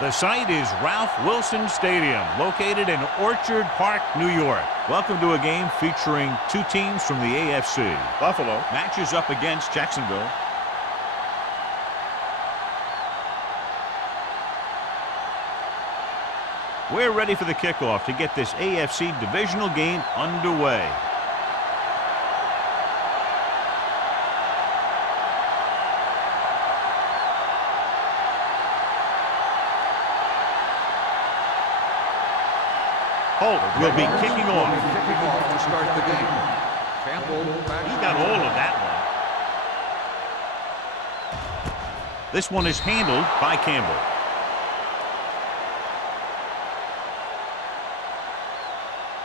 The site is Ralph Wilson Stadium, located in Orchard Park, New York. Welcome to a game featuring two teams from the AFC. Buffalo matches up against Jacksonville. We're ready for the kickoff to get this AFC divisional game underway. Holt will be kicking off. To start the game. Campbell back. He got all of that one. This one is handled by Campbell.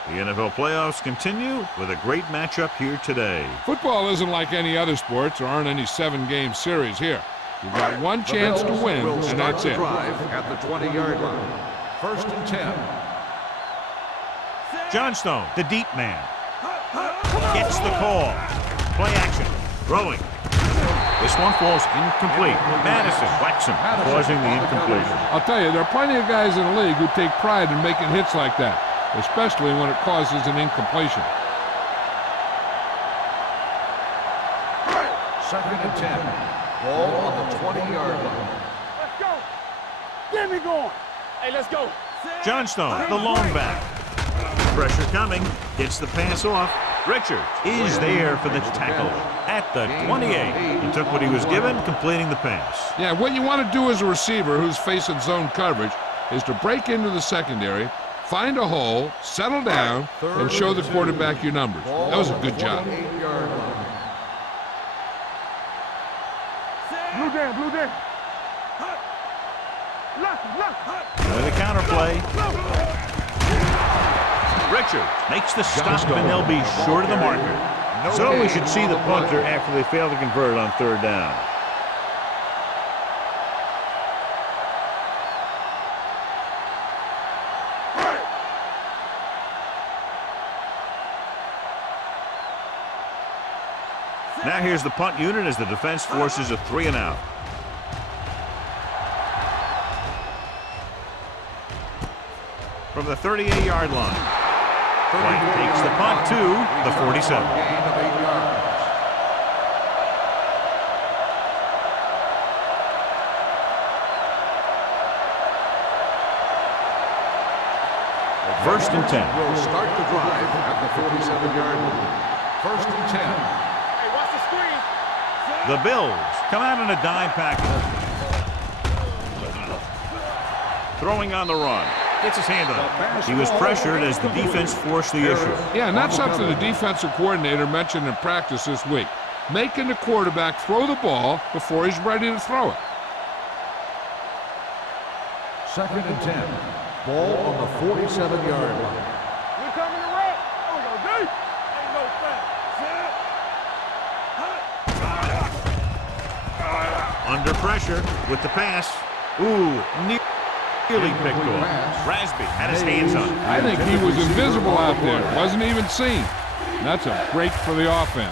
The NFL playoffs continue with a great matchup here today. Football isn't like any other sports. There aren't any 7-game series here. You've got one chance to win, and that's it. Drive at the 20-yard line. 1st and 10. Johnstone, the deep man, gets the call. Play action. Throwing. This one falls incomplete. Madison whacks him, causing the incompletion. I'll tell you, there are plenty of guys in the league who take pride in making hits like that, especially when it causes an incompletion. 2nd and 10. Ball on the 20-yard line. Let's go. Get me going. Hey, let's go. Johnstone, the lone back. Pressure coming. Gets the pass off. Richards is there for the tackle at the 28. He took what he was given, completing the pass. Yeah, what you want to do as a receiver who's facing zone coverage is to break into the secondary, find a hole, settle down, and show the quarterback your numbers. That was a good job. Blue down, blue down. With a counter play. Richards makes the stop, and they'll be short of the marker. So we should see the punter after they fail to convert on 3rd down. Now here's the punt unit as the defense forces a 3-and-out. From the 38-yard line. White takes the punt to the 47. Gain of 8 yards. First and 10. Will start the drive at the 47-yard line. 1st and 10. Hey, watch the screen. The Bills come out in a dime package. Throwing on the run. Gets his hand on it. He was pressured as the defense forced the issue. Yeah, and that's something the defensive coordinator mentioned in practice this week. Making the quarterback throw the ball before he's ready to throw it. 2nd and 10. Ball on the 47-yard line. We coming to red. Oh, no, deep. Ain't no thing. Under pressure with the pass. Ooh, nearly picked off. Rasby had his hands on it. I think he was invisible out there. Wasn't even seen. That's a break for the offense.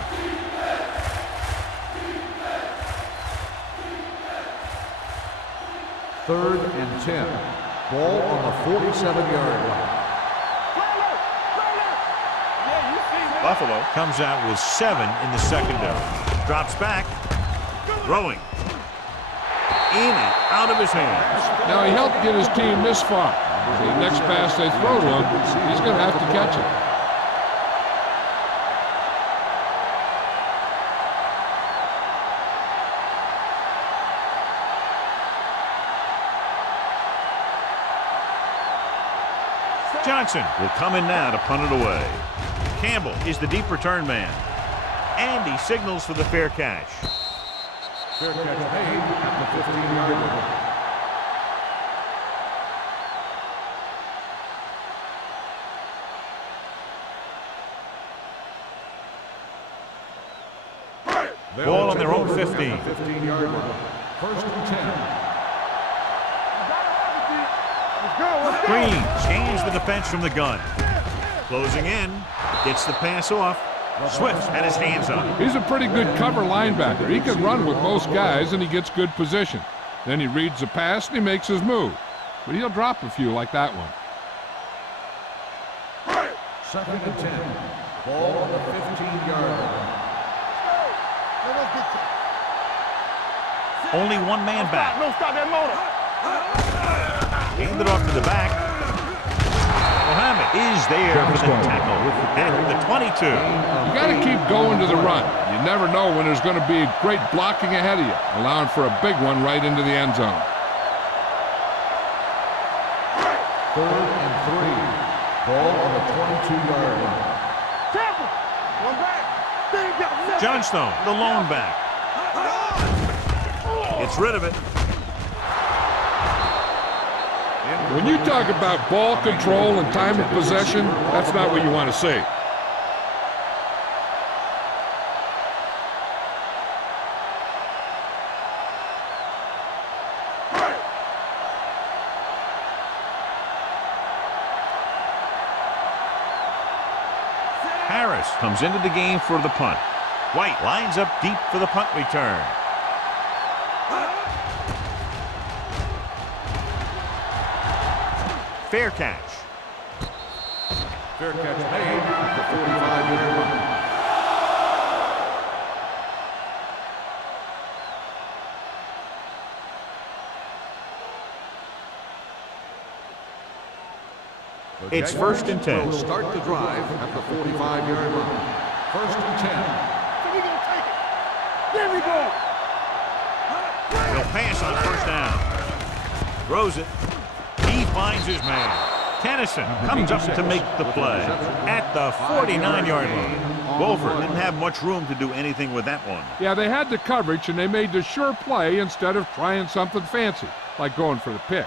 Third and 10. Ball on the 47-yard line. Buffalo comes out with 7 in the secondary. Drops back. Throwing. In and out of his hands. Now, he helped get his team this far. So the next pass they throw to him, he's going to have to catch it. Johnson will come in now to punt it away. Campbell is the deep return man. And he signals for the fair catch. Fair catch made at the 15-yard line. Ball on their own 15. 15-yard line. 1st and 10. Green changes the defense from the gun. Closing in. Gets the pass off. Swift had his hands on it. He's a pretty good cover linebacker. He can run with most guys, and he gets good position. Then he reads the pass, and he makes his move. but he'll drop a few like that one. 2nd and 10. Ball on the 15-yard line. Only one man back. No, stop that motor. Hand it off to the back. Mohammed is there for the tackle at the 22. You got to keep going to the run. You never know when there's going to be great blocking ahead of you, allowing for a big one right into the end zone. 3rd and 3. Ball on the 22-yard line. Temple. One back. Johnstone, the lone back. Gets rid of it. When you talk about ball control and time of possession, that's not what you want to see. Harris comes into the game for the punt. White lines up deep for the punt return. Fair catch. Fair catch made at the 45-yard line. It's 1st and 10. Will start the drive at the 45-yard line. 1st and 10. So we gonna take it. There we go. He'll pass on 1st down. Throws it. He finds his man. Tennyson comes up to make the play at the 49-yard line. Wolford didn't have much room to do anything with that one. Yeah, they had the coverage, and they made the sure play instead of trying something fancy, like going for the pick.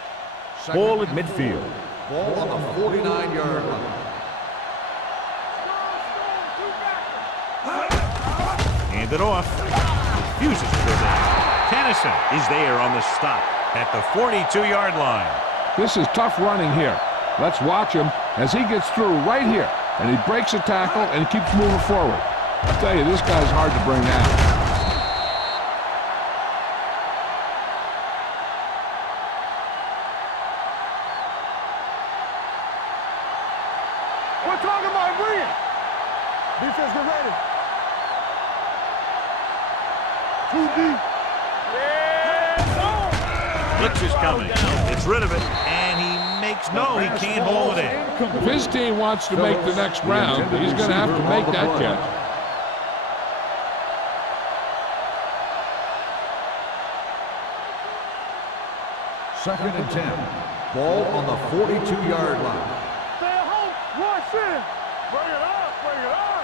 Ball at midfield. Ball on the 49-yard line. Hand it off. Refuses to go down. Tennyson is there on the stop at the 42-yard line. This is tough running here. Let's watch him as he gets through right here, and he breaks a tackle and he keeps moving forward. I tell you, this guy's hard to bring down. We're talking about win. Defense, get ready. 2 deep. Blitz is coming. Gets rid of it, and he makes no, he can't hold it in. If his team wants to make the next round, he's going to have to make that catch. Second and 10. Ball on the 42-yard line. Stay at home. Rush in. Bring it up. Bring it up.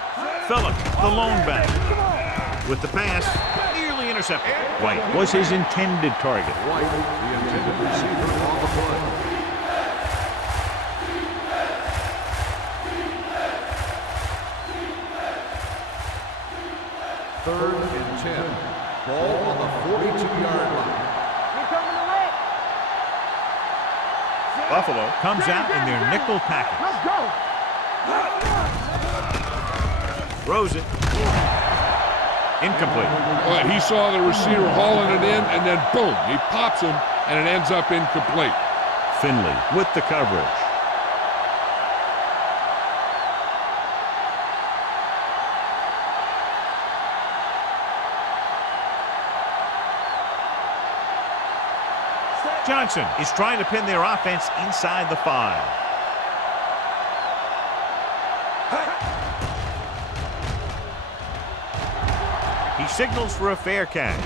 Phillips, the lone back. With the pass, nearly intercepted. White was his intended target. White, the intended receiver on the play. Third and 10. Ball on the 42-yard line. We're coming away. Buffalo comes out in their nickel package. Let's go. Throws it. Incomplete. Well, he saw the receiver hauling it in, and then boom, he pops him, and it ends up incomplete. Finley with the coverage. Johnson is trying to pin their offense inside the 5. He signals for a fair catch.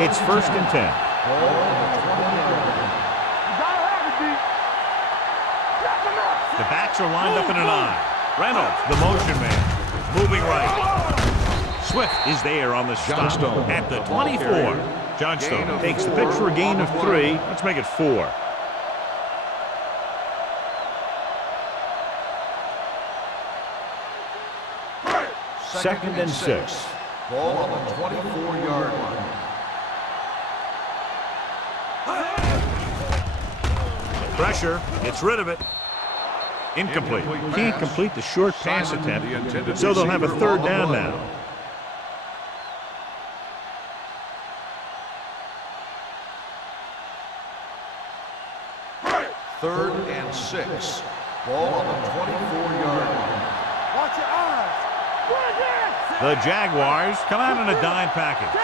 It's 1st and 10. Ball on the 20-yard line. You gotta have it, D. Jack him up. The backs are lined up in an I. Reynolds, the motion man, moving right. Swift is there on the stop Johnstone, at the 24. Johnstone takes the pitch for a gain of 3. Let's make it 4. Second and 6. Ball on the 24-yard line. Pressure, gets rid of it. Incomplete. Can't complete the short pass attempt, so they'll have a third down now. Third and 6. Ball on the 24-yard line. Watch your eyes. The Jaguars come out in a dime package.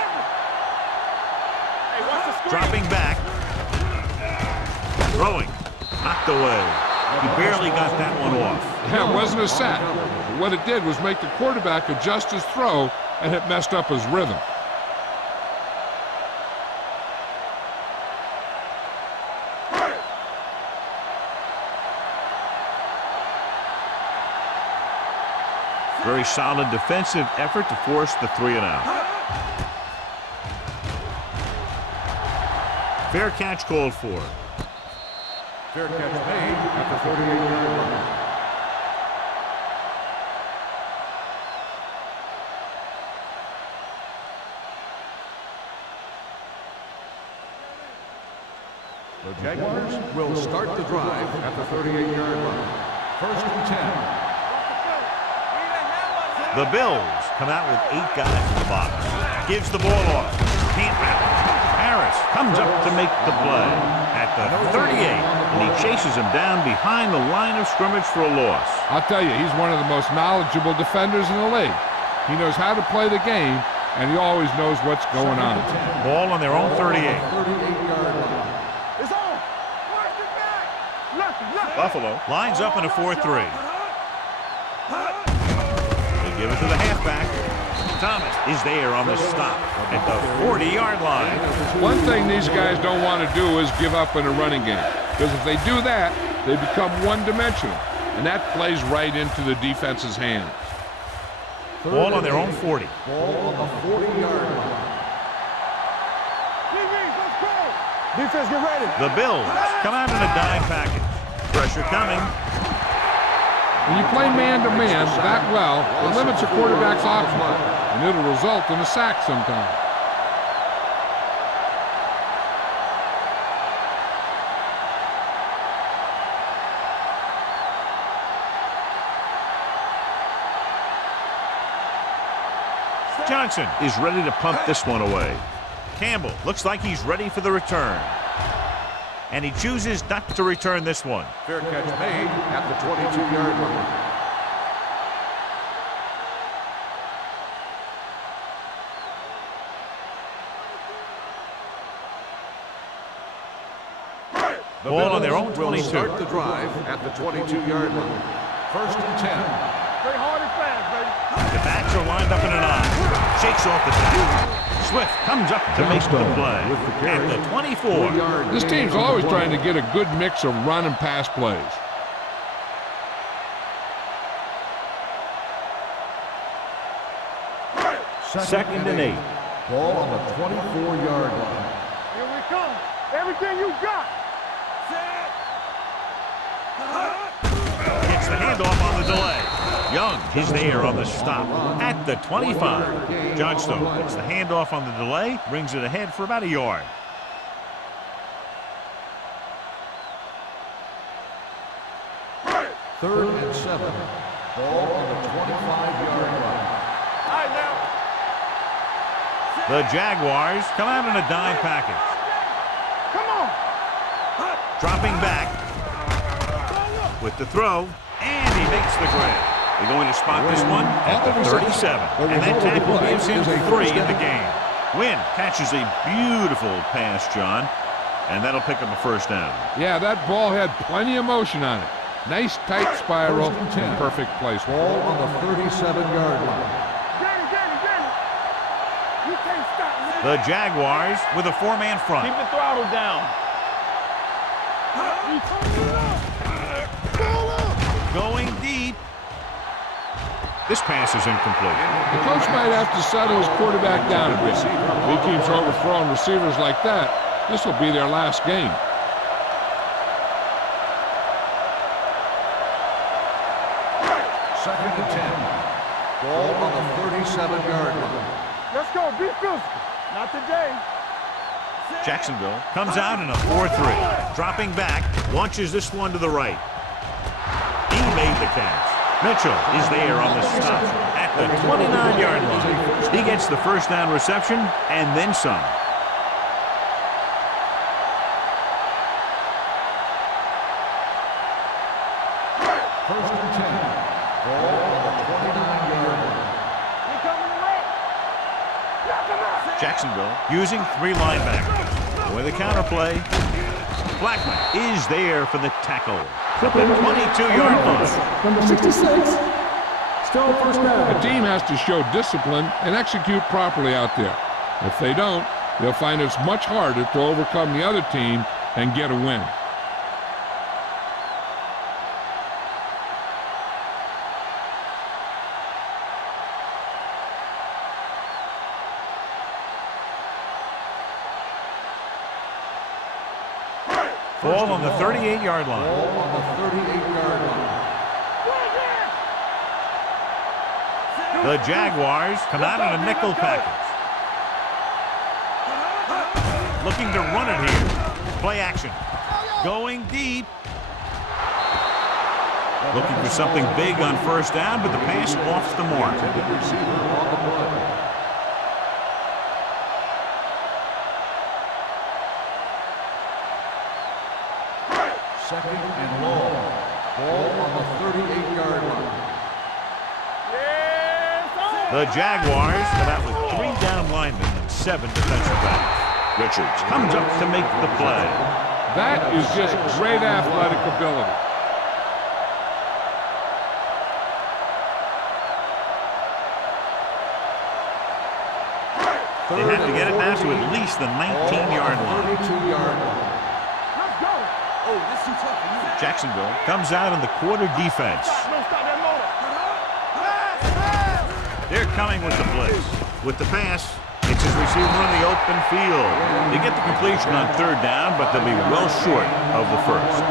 Hey, watch the screen. Dropping back. Throwing. Knocked away. He barely got that one off. Yeah, it wasn't a sack. What it did was make the quarterback adjust his throw, and it messed up his rhythm. Very solid defensive effort to force the 3-and-out. Fair catch called for. Fair catch made at the 48-yard line. The Jaguars will start the drive at the 38-yard line. First and 10. The Bills come out with 8 guys in the box. Gives the ball off. Can't wrap it. Harris comes up to make the play at the 38, and he chases him down behind the line of scrimmage for a loss. I'll tell you, he's one of the most knowledgeable defenders in the league. He knows how to play the game, and he always knows what's going on. Ball on their own 38. 38-yard line. It's on. Watch it back. Left. Buffalo lines up in a 4-3. Give it to the halfback. Thomas is there on the stop at the 40-yard line. One thing these guys don't want to do is give up in a running game, because if they do that, they become one-dimensional, and that plays right into the defense's hands. Ball on their own 40. Ball on the 40-yard line. Let's go. Defense, get ready. The Bills come out in a dime package. Pressure coming. When you play man-to-man that well, it limits a quarterback's options, and it'll result in a sack sometimes. Johnson is ready to punt this one away. Campbell looks like he's ready for the return. And he chooses not to return this one. Fair catch made at the 22-yard line. The Ball on their own will 22. start the drive at the 22-yard line. First and 10. Stay hard and fast, baby. The backs are lined up in an eye. Shakes off the tackle. Swift comes up to make the play at the 24. This team's always trying to get a good mix of run and pass plays. Second and 8. Ball on the 24-yard line. Here we come. Everything you got. Gets the handoff on the delay. Young is there on the stop at the 25. Johnstone gets the handoff on the delay, brings it ahead for about a yard. Third and 7. Ball on the 25-yard line. All right, now. The Jaguars come out in a dime package. Come on. Dropping back with the throw, and he makes the grab. They're going to spot this one at the 37. And that tackle gives him 3 in the game. Wynn catches a beautiful pass, John, and that'll pick up a first down. Yeah, that ball had plenty of motion on it. Nice tight spiral and perfect placement. Ball on the 37-yard line. Danny. You can't stop me. The Jaguars with a 4-man front. Keep the throttle down. Going deep. This pass is incomplete. The coach might have to settle his quarterback down a bit. If he keeps overthrowing receivers like that, this will be their last game. Second and 10. Ball on the 37-yard line. Let's go. Be physical. Not today. Jacksonville comes out in a 4-3. Dropping back, launches this one to the right. He made the catch. Mitchell is there on the stop at the 29-yard line. He gets the first down reception and then some. First and 10. Ball on the 29-yard line. Jacksonville using 3 linebackers. With a counter play, Blackman is there for the tackle at the 22-yard line. Number 66, still first down. The team has to show discipline and execute properly out there. If they don't, they'll find it's much harder to overcome the other team and get a win. Ball on the 38-yard line. Ball on the 38-yard line. The Jaguars come out in a nickel package. Looking to run it here. Play action. Going deep. Looking for something big on first down, but the pass off the mark. Receiver on the play. Second and long. Ball on the 38-yard line. The Jaguars come out with 3 down linemen and 7 defensive backs. Richards comes up to make the play. That is just great athletic ability. They have to get it down to at least the 19-yard line. 32-yard line. Jacksonville comes out in the quarter defense. They're coming with the blitz. With the pass, it's his receiver in the open field. They get the completion on 3rd down, but they'll be well short of the first.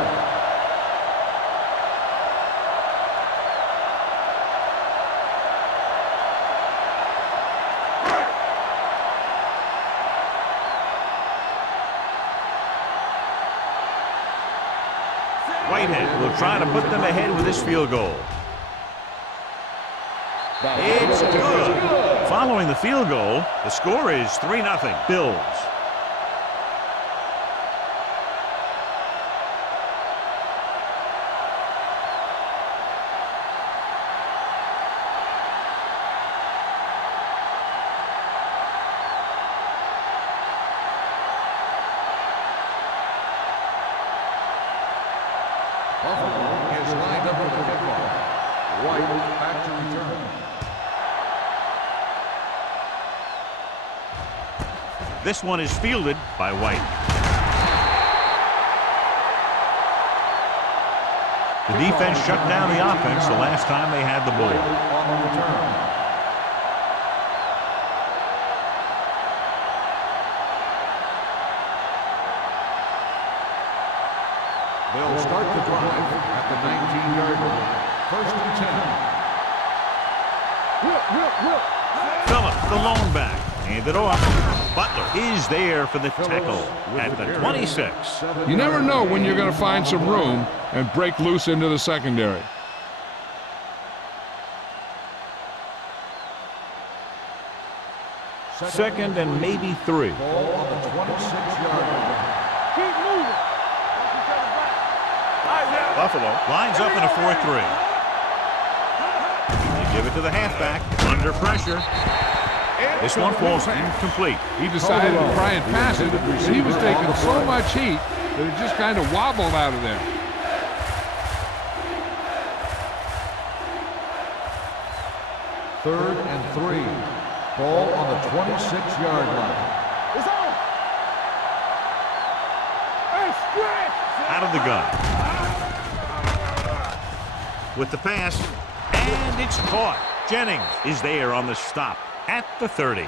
Whitehead will try to put them ahead with this field goal. It's good. Following the field goal, the score is 3-0 Bills. Buffalo is lined up with the kickoff. White back to return. This one is fielded by White. The defense shut down the offense the last time they had the ball. On the return. They'll start the drive at the 19-yard line. First and 10. Phillips, the lone back. Hand it off. Butler is there for the tackle at the 26. You never know when you're going to find some room and break loose into the secondary. Second and maybe 3. Ball on the 26-yard line. Keep moving. Buffalo lines up in a 4-3. They give it to the halfback. Under pressure. This one falls incomplete. He decided to try and pass it, but he was taking so much heat that it just kind of wobbled out of there. Third and 3. Ball on the 26-yard line. It's on. Hey, stretch. Out of the gun. With the pass, and it's caught. Jennings is there on the stop at the 30.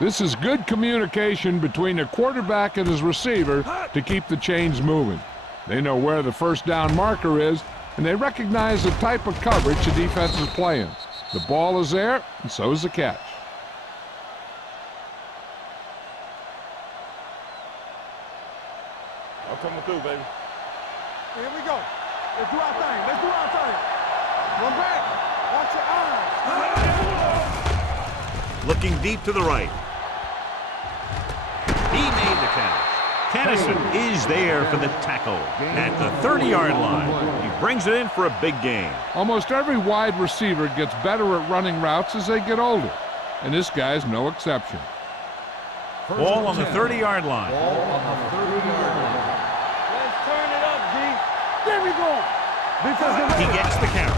This is good communication between the quarterback and his receiver to keep the chains moving. They know where the first down marker is, and they recognize the type of coverage the defense is playing. The ball is there, and so is the catch. coming through, baby. Here we go. Let's do our thing. Let's do our thing. Run back. Watch your eyes. Looking deep to the right. He made the catch. Kennison is there for the tackle at the 30-yard line. He brings it in for a big gain. Almost every wide receiver gets better at running routes as they get older, and this guy's no exception. Ball on the 30-yard line. Ball on the 30-yard line. Let's turn it up, G. There we go. He gets the count.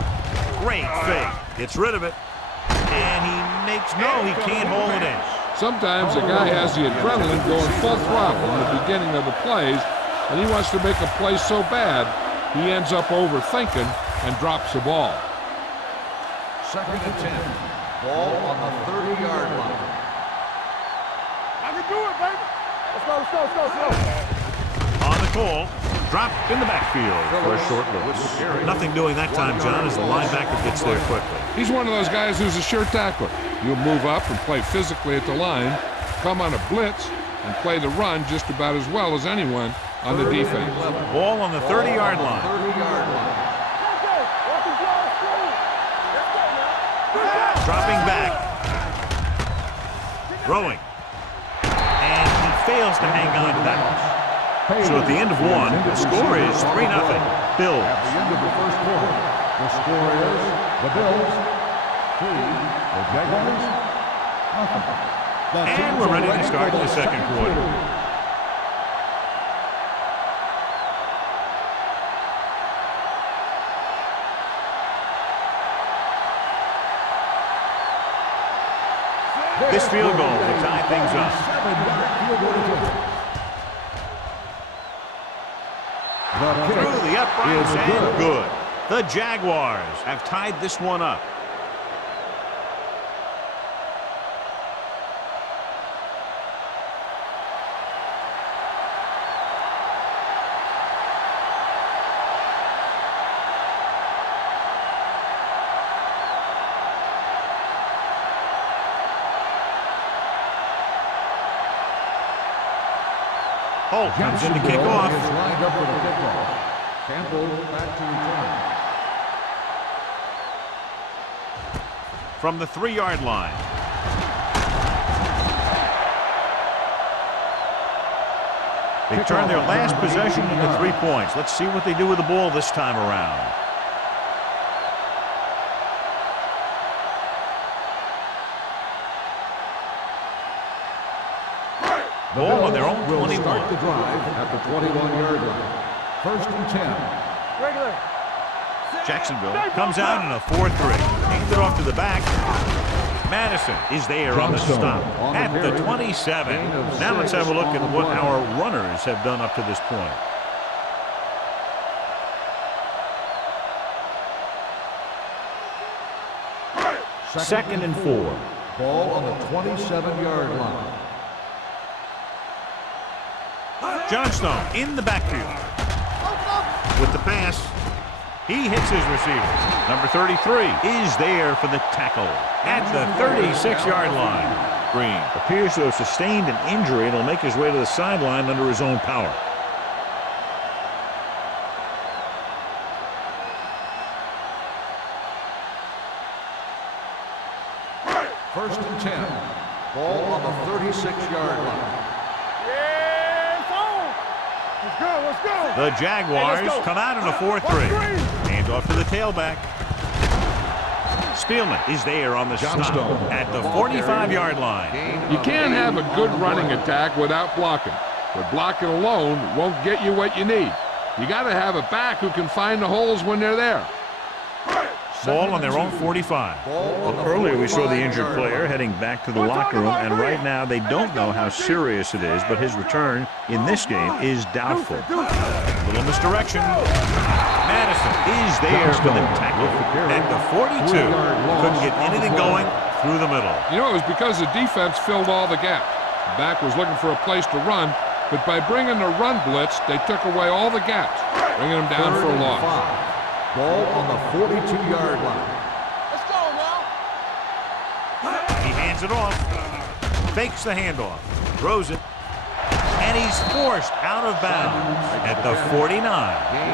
Great fake. Gets rid of it. And he makes no, he can't hold it in. Sometimes a guy has the adrenaline going full throttle in the beginning of the plays, and he wants to make a play so bad, he ends up overthinking and drops the ball. 2nd and 10. Ball on the 30-yard line. I can do it, baby. Let's go, let's go, let's go, let's go. On the call, dropped in the backfield for a short loss. Nothing doing that time, John, as the linebacker gets there quickly. He's one of those guys who's a sure tackler. You'll move up and play physically at the line, come on a blitz, and play the run just about as well as anyone on the defense. Ball on the 30-yard line. 30-yard line. Dropping back. Throwing. And he fails to hang on to that one. So at the end of one, the score is 3-0. Bills. At the end of the first quarter, the score is the Bills 3, the Jaguars nothing. And we're ready to start the second quarter. This field goal to tie things up. Through the uprights and good. The Jaguars have tied this one up. Holt comes in to kick off. Is lined up with a kickoff. Campbell back to return. From the 3-yard line. They turn their last possession into 3 points. Let's see what they do with the ball this time around. Ball on their own 21. Will start the drive at the 21-yard line. 1st and 10. Regular. Jacksonville comes out in a 4-3. Hands it off to the back. Madison is there on the stop at the 27. Now let's have a look at what our runners have done up to this point. Second and 4. Ball on the 27-yard line. Johnstone in the backfield. With the pass, he hits his receiver. Number 33 is there for the tackle at the 36-yard line. Green appears to have sustained an injury and will make his way to the sideline under his own power. First and 10. Ball on the 36-yard line. Let's go, let's go. The Jaguars come out in a 4-3. Hand off to the tailback. Spielman is there on the stop at the 45-yard line. You can't have a good running attack without blocking, but blocking alone won't get you what you need. You got to have a back who can find the holes when they're there. Ball on their own 45. Earlier we saw the injured player heading back to the locker room, and right now they don't know how serious it is, but his return in this game is doubtful. Little misdirection. Madison is there for the tackle at the 42. Couldn't get anything going through the middle. You know, it was because the defense filled all the gaps. The back was looking for a place to run, but by bringing the run blitz, they took away all the gaps, bringing them down for a loss. Ball on the 42-yard line. Let's go now. He hands it off. Fakes the handoff. Throws it. And he's forced out of bounds at the 49.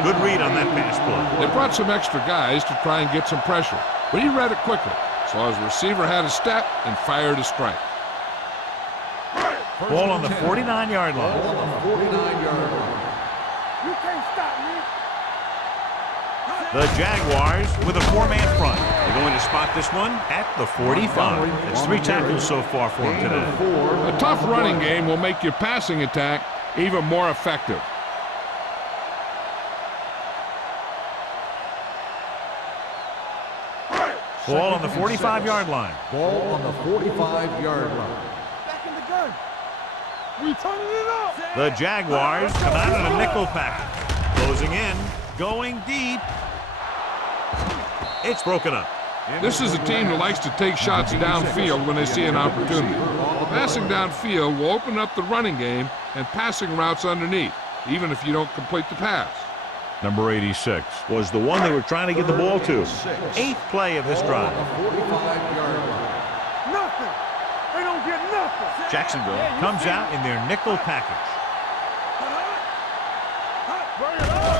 Good read on that pass play. They brought some extra guys to try and get some pressure, but he read it quickly. So his receiver had a step and fired a strike. Ball on the 49-yard line. Ball on the 49-yard line. You can't stop me. The Jaguars with a 4-man front. They're going to spot this one at the 45. It's 3 tackles so far for him today. A tough running game will make your passing attack even more effective. Ball on the 45-yard line. Ball on the 45-yard line. Back in the gun. We turning it up. The Jaguars come out in a nickel package. Closing in, going deep. It's broken up. This is a team that likes to take shots downfield when they see an opportunity. Passing downfield will open up the running game and passing routes underneath, even if you don't complete the pass. Number 86 was the one they were trying to get the ball to. 8th play of this drive. Nothing. They don't get nothing. Jacksonville comes out in their nickel package. Bring it up.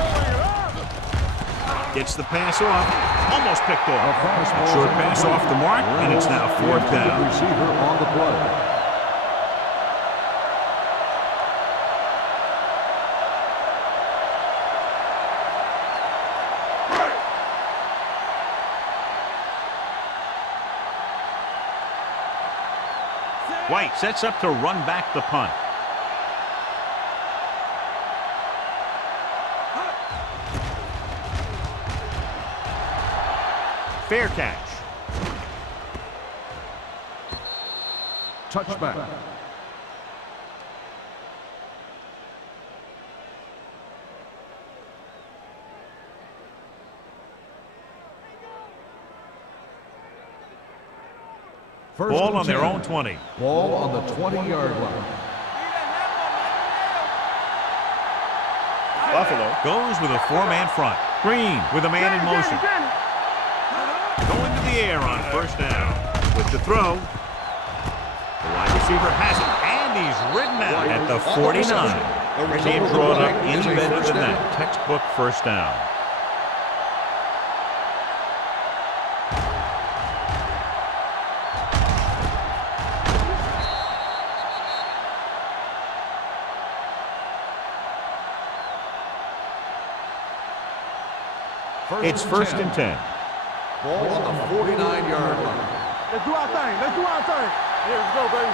Gets the pass off. Almost picked off. Short pass off the mark, and it's now 4th down. Receiver on the play. White sets up to run back the punt. Fair catch. Touchback. Ball on their own 20. Ball on the 20-yard line. Buffalo goes with a 4-man front. Green with a man in motion. Going to the air on 1st down. With the throw. The wide receiver has it, and he's ridden out at the 49. Can't draw it up any better than that. Textbook 1st down. It's 1st and 10. Ball on the 49-yard line. Let's do our thing. Let's do our thing. Here we go, baby.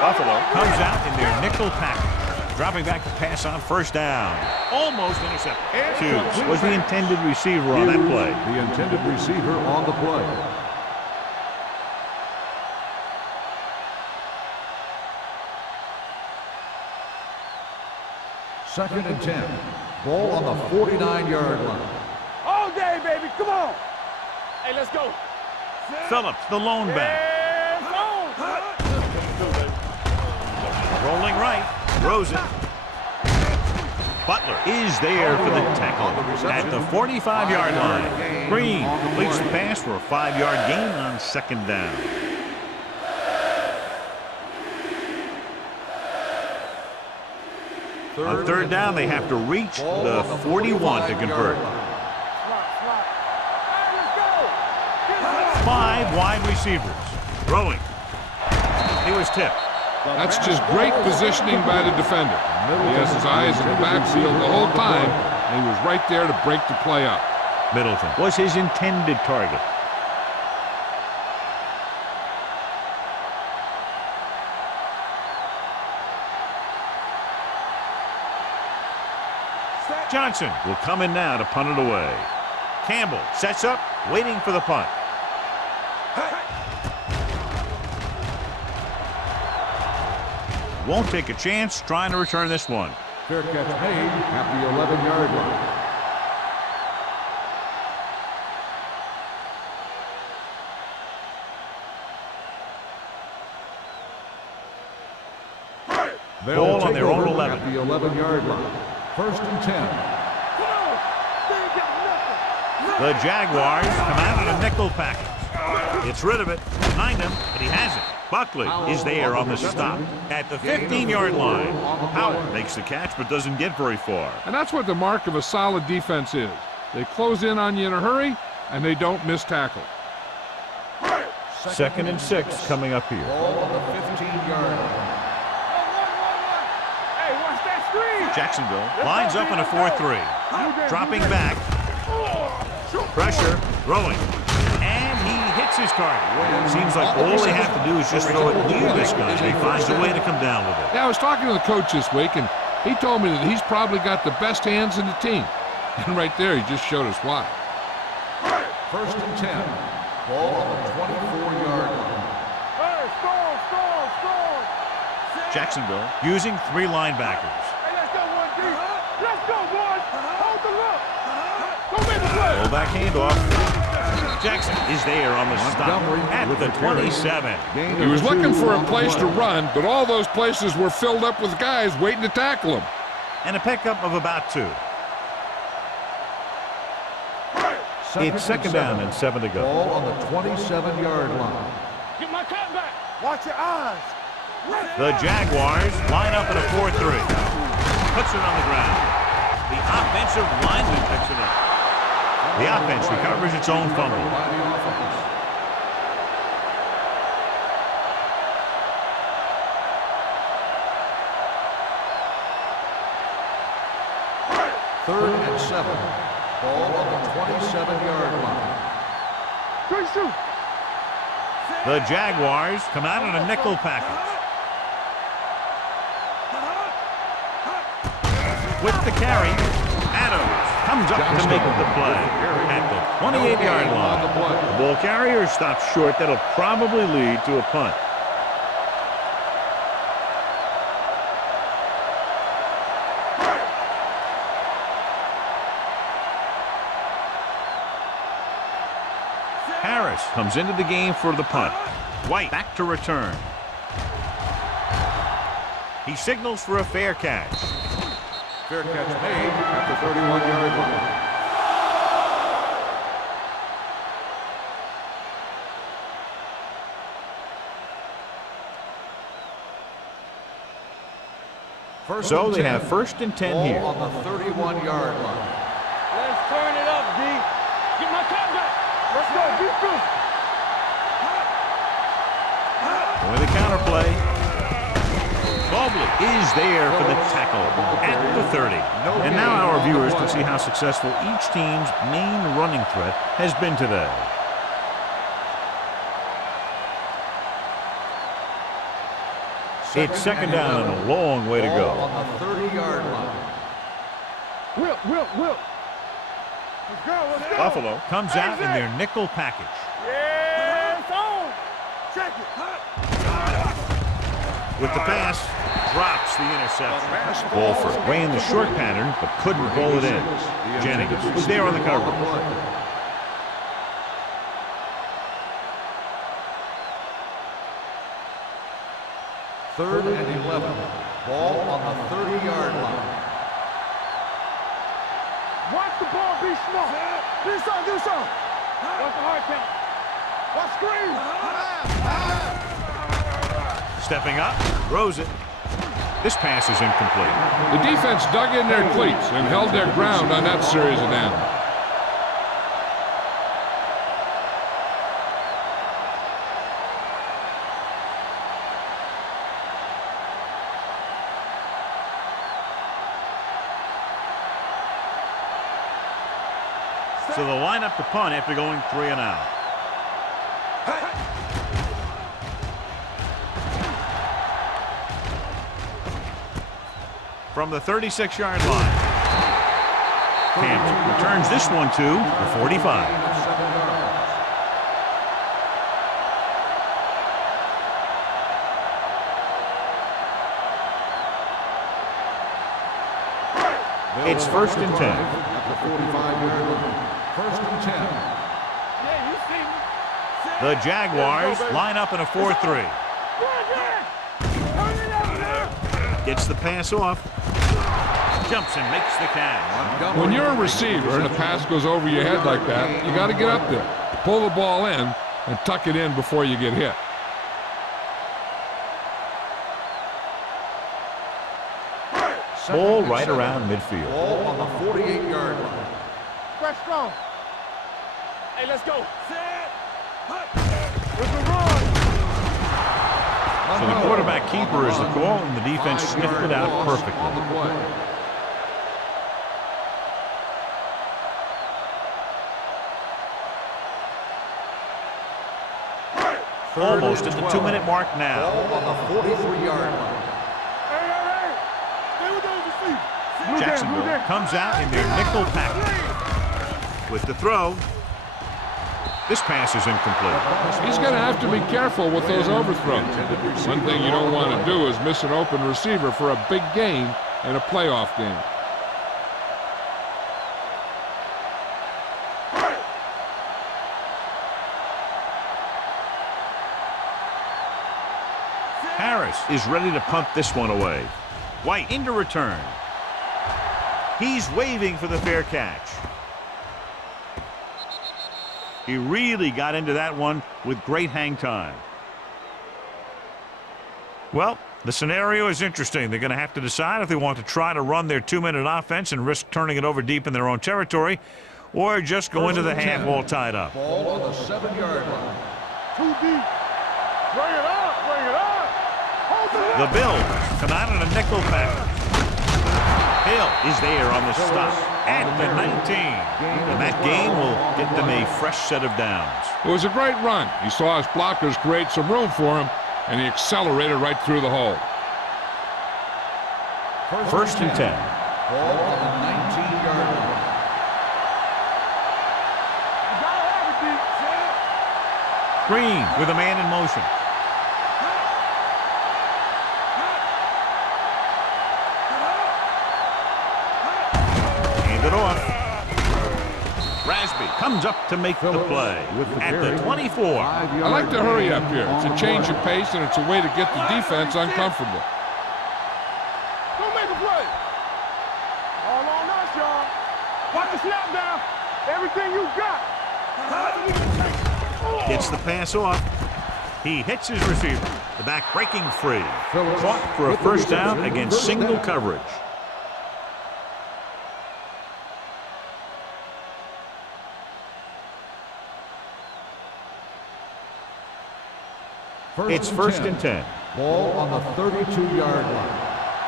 Buffalo comes out in their nickel package. Dropping back to pass on 1st down. Almost intercepted. Hughes was the intended receiver on that play. The intended receiver on the play. Second and 10. Ball on the 49-yard line. All day, baby. Come on. Hey, let's go. Phillips, the lone back. Rolling right. Throws it. Butler is there for the tackle at the 45-yard line. Green completes the pass for a 5-yard gain on 2nd down. On 3rd down, they have to reach the 41 to convert. 5 wide receivers. Throwing. He was tipped. That's just great positioning by the defender. He has his eyes in the backfield the whole time, and he was right there to break the play up. Middleton was his intended target. Johnson will come in now to punt it away. Campbell sets up, waiting for the punt. Won't take a chance trying to return this one. Fair catch made at the 11-yard line. Ball on their own 11. At the 11-yard line. 1st and 10. The Jaguars come out in a nickel package. It's rid of it behind him, but he has it. Buckley is there on the stop at the 15-yard line. Howard makes the catch but doesn't get very far. And that's what the mark of a solid defense is. They close in on you in a hurry, and they don't miss tackle. 2nd and 6 coming up here. Ball on the 15-yard line. Hey, watch that screen. Jacksonville lines up in a 4-3. Dropping back. Pressure, throwing. And he hits his target. Seems like all they have to do is just throw it near this guy. He finds a way to come down with it. Yeah, I was talking to the coach this week, and he told me that he's probably got the best hands in the team. And right there, he just showed us why. 1st and 10. Ball on the 24-yard line. Hey, score. Jacksonville using 3 linebackers. Hey, let's go, 1D. Let's go, boys. Hold the look. Don't make the play. Pull back handoff. Jackson is there on the stop at the 27. He was looking for a place to run, but all those places were filled up with guys waiting to tackle him. And a pickup of about 2. It's 2nd down and 7 to go. Ball on the 27-yard line. Get my cut back. Watch your eyes. The Jaguars line up in a 4-3. Puts it on the ground. The offensive lineman picks it up. The offense recovers its own fumble. By the offense. Third and 7. Ball on the 27-yard line. Good shoot. The Jaguars come out in a nickel package. With the carry, Adams comes up to make the play at the 28-yard line. The ball carrier stops short. That'll probably lead to a punt. Harris comes into the game for the punt. White back to return. He signals for a fair catch. Fair catch made at the 31-yard line. So they have 1st and 10 here. Ball on the 31-yard line. Let's turn it up, D. Get my cut back. Let's go. Defense. With the counterplay. Mobley is there for the tackle at the 30. And now our viewers can see how successful each team's main running threat has been today. It's 2nd down and a long way to go. On the 30-yard line. Will. Let's go. Buffalo comes out in their nickel package. Yeah, it's on. Check it. With the pass, drops the interception. Wolford ran the short pattern, but couldn't pull it in. Jennings was there on the cover. 3rd and 11. Ball on the 30-yard line. Watch the ball be smart. Do something. Watch the hard count. Watch screen. Stepping up, throws it. This pass is incomplete. The defense dug in their cleats and held their ground on that series of downs. So they'll line up the punt after going 3 and out. From the 36-yard line. Campbell returns this one to the 45. It's 1st and 10. At the 45-yard line. 1st and 10. Yeah, you see me. The Jaguars line up in a 4-3. Gets the pass off. Jumps and makes the catch. When you're a receiver and a pass goes over your head like that, you got to get up there, pull the ball in, and tuck it in before you get hit. Ball right around midfield. Ball on the 48-yard line. Fresh strong. Hey, let's go. It's a run. So the quarterback keeper is the call, and the defense sniffed it out perfectly. On the play. Almost at the 2-minute mark now. Ball on the 43-yard line. Hey. Stay with those receivers. Jacksonville comes out in their nickel package. With the throw, this pass is incomplete. He's going to have to be careful with those overthrows. One thing you don't want to do is miss an open receiver for a big gain in a playoff game. Harris is ready to punt this one away. White into return. He's waving for the fair catch. He really got into that one with great hang time. Well, the scenario is interesting. They're going to have to decide if they want to try to run their 2-minute offense and risk turning it over deep in their own territory, or just go into the half all tied up. Ball on the 7-yard line. Too deep. Bring it up. Bring it up. Hold it The up. Bills come out in a nickel package. Hill is there on the stop at the 19. And that gain will get them a fresh set of downs. It was a great run. He saw his blockers create some room for him, and he accelerated right through the hole. First and 10. Ball on the 19-yard line. You gotta have it, deep. Green with a man in motion. Hand it off. Rasby comes up to make the play at the 24. I like to hurry up here. It's a change of pace, and it's a way to get the defense uncomfortable. Go make a play. All on us, y'all. Watch the snap down. Everything you got. Gets the pass off. He hits his receiver. The back breaking free. Caught for a first down against single coverage. It's first and 10. Ball on the 32-yard line.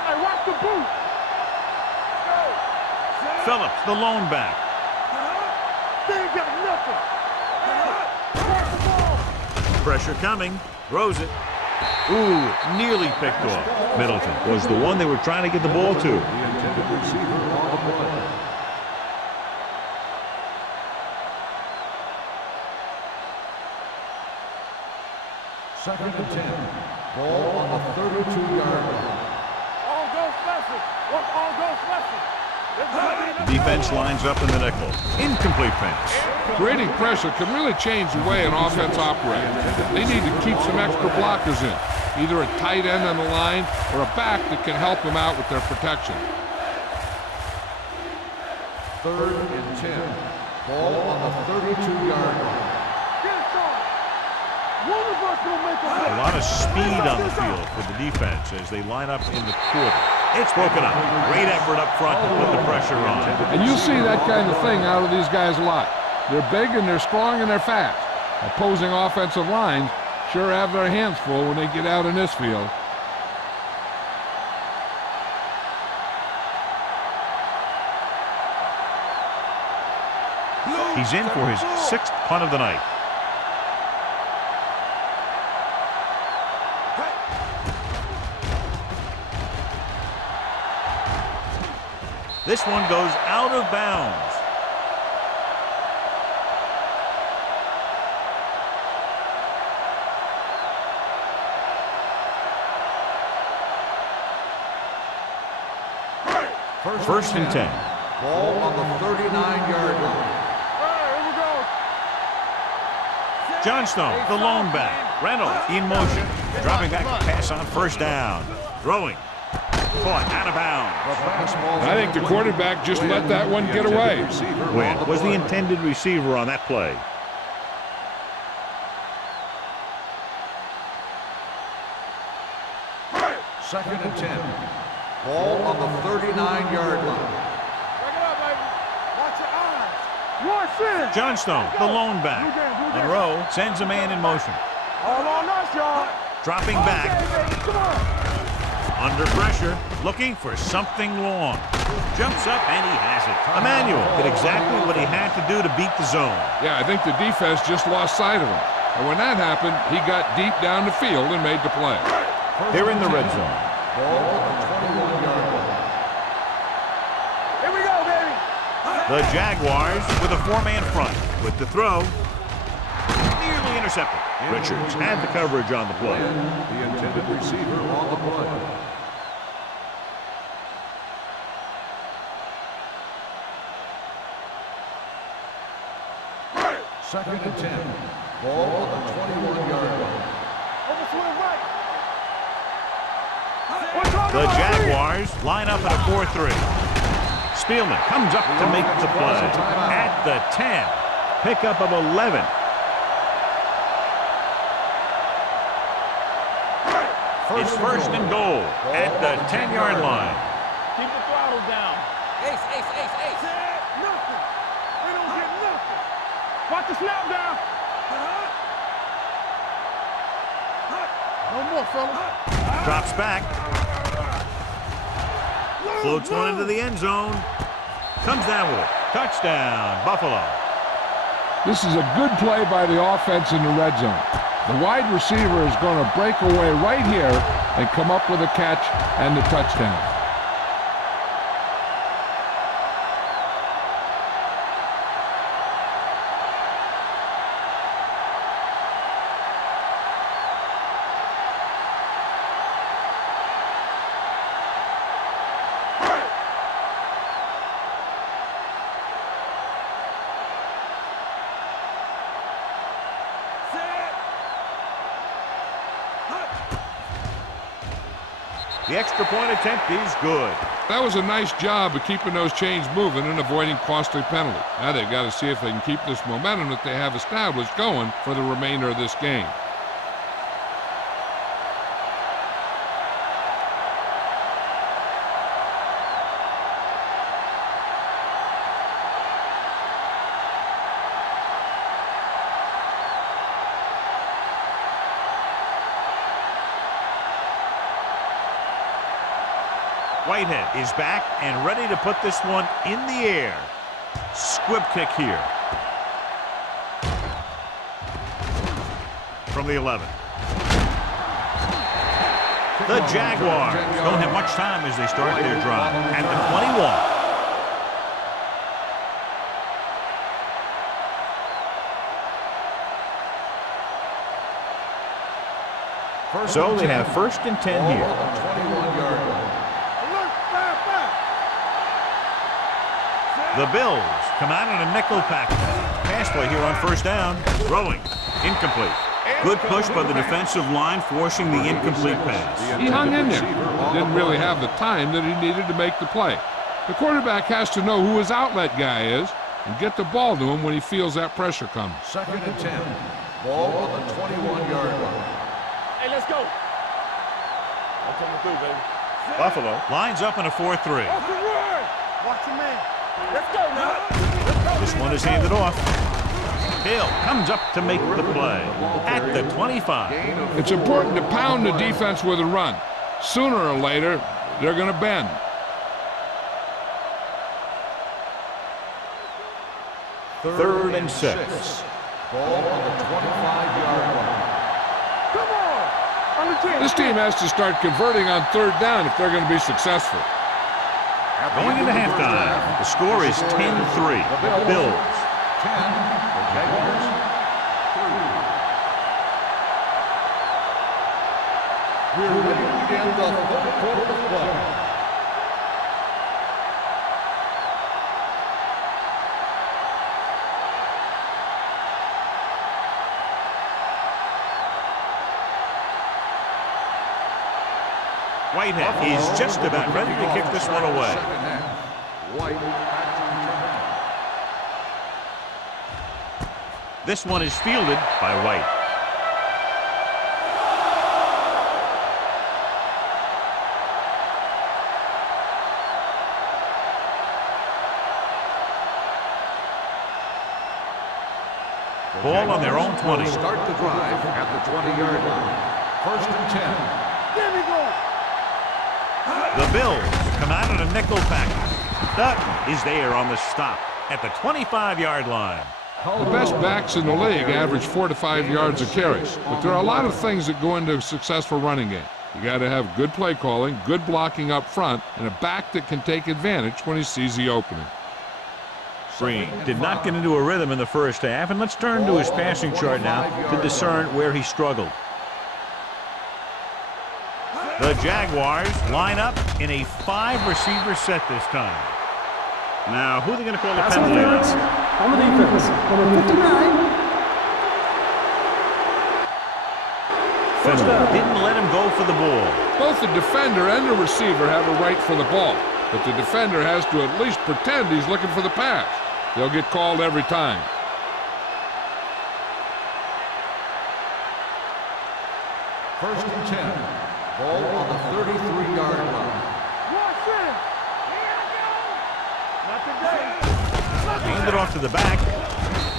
Hey, watch the boot. Phillips, the lone back. They ain't got nothing. Pressure coming. Throws it. Ooh, nearly picked off. Middleton was the one they were trying to get the ball to. The intended receiver on the play. Second and 10. Ball on the 32-yard line. All go special. What's all go special? Defense lines up in the nickel. Incomplete pass. Creating pressure can really change the way an offense operates. They need to keep some extra blockers in, either a tight end on the line or a back that can help them out with their protection. Third and 10. Ball on the 32-yard line. Get it started. One of us will make a A lot of speed on the field for the defense as they line up in the quarter. It's broken up. Great effort up front to put the pressure on. And you see that kind of thing out of these guys a lot. They're big and they're strong and they're fast. Opposing offensive lines sure have their hands full when they get out in this field. He's in for his 6th punt of the night. This one goes out of bounds. First and 10. Ball on the 39-yard line. Here we go. Johnstone, the lone back. Reynolds in motion. Dropping back to pass on first down. Throwing. Caught out of bounds. I think the quarterback just let that one get away. Wynn was the intended receiver on that play. Second and 10. Ball on the 39-yard line. Break it up, baby. Watch your eyes. Watch it. Johnstone, the lone back. Monroe sends a man in motion. All on us, y'all. Dropping back. Okay, baby. Come on. Under pressure, looking for something long. Jumps up and he has it. Emmanuel did exactly what he had to do to beat the zone. Yeah, I think the defense just lost sight of him. And when that happened, he got deep down the field and made the play. They're in the red zone. Ball on the 21-yard line. Here we go, baby. The Jaguars with a four-man front. With the throw, nearly intercepted. Richards had the coverage on the play. The intended receiver on the play. Second and 10. Ball on the 21-yard line. Overswing right. The Jaguars line up at a 4-3. Spielman comes up to make the play. At the 10. Pickup of 11. It's first and goal at the 10-yard line. Keep the throttle down. Ace, ace, ace, ace. Nothing. We don't get nothing. Watch the snap down. No more, fella. Drops back. Floats one into the end zone. Comes down with it. Touchdown, Buffalo. This is a good play by the offense in the red zone. The wide receiver is going to break away right here and come up with a catch and the touchdown. The extra point attempt is good. That was a nice job of keeping those chains moving and avoiding costly penalties. Now they've got to see if they can keep this momentum that they have established going for the remainder of this game. Whitehead is back and ready to put this one in the air. Squib kick here. From the 11. The Jaguars don't have much time as they start their drive. At the 21. So they have first and 10 here. 21-yard line. The Bills come out in a nickel package. Pass play here on first down. Throwing. Incomplete. Good push by the defensive line, forcing the incomplete pass. He hung in there. Didn't really have the time that he needed to make the play. The quarterback has to know who his outlet guy is and get the ball to him when he feels that pressure coming. Second and 10. Ball on the 21-yard line. Hey, let's go. I'm coming through, baby. Buffalo lines up in a 4-3. Off the run. Watch your man. Let's go now. Let's go. This one is handed off. Hill comes up to make the play at the 25. It's important to pound the defense with a run. Sooner or later, they're going to bend. Third and 6. Ball on the 25-yard line. Come on. On the 10. This team has to start converting on third down if they're going to be successful. Going into halftime, the score is 10-3. Bills. 10. The Jaguars. 3. We're ready to begin the third quarter of play. Whitehead is just about ready to kick this one away. Second half. White back to return. This one is fielded by White. Ball on their own 20. Start the drive at the 20-yard line. First and 10. There we go. The Bills come out in a nickel package. Dutton is there on the stop at the 25-yard line. The best backs in the league average 4 to 5 yards a carry, but there are a lot of things that go into a successful running game. You got to have good play calling, good blocking up front, and a back that can take advantage when he sees the opening. Green did not get into a rhythm in the first half, and let's turn to his passing chart now to discern where he struggled. The Jaguars line up in a 5-receiver set this time. Now, who are they going to call the Pass penalty on? interference on the defense. Number 59. Finley didn't let him go for the ball. Both the defender and the receiver have a right for the ball, but the defender has to at least pretend he's looking for the pass. They'll get called every time. First and 10. Ball on the 33-yard line. Watch it. Not today. Hand it off to the back.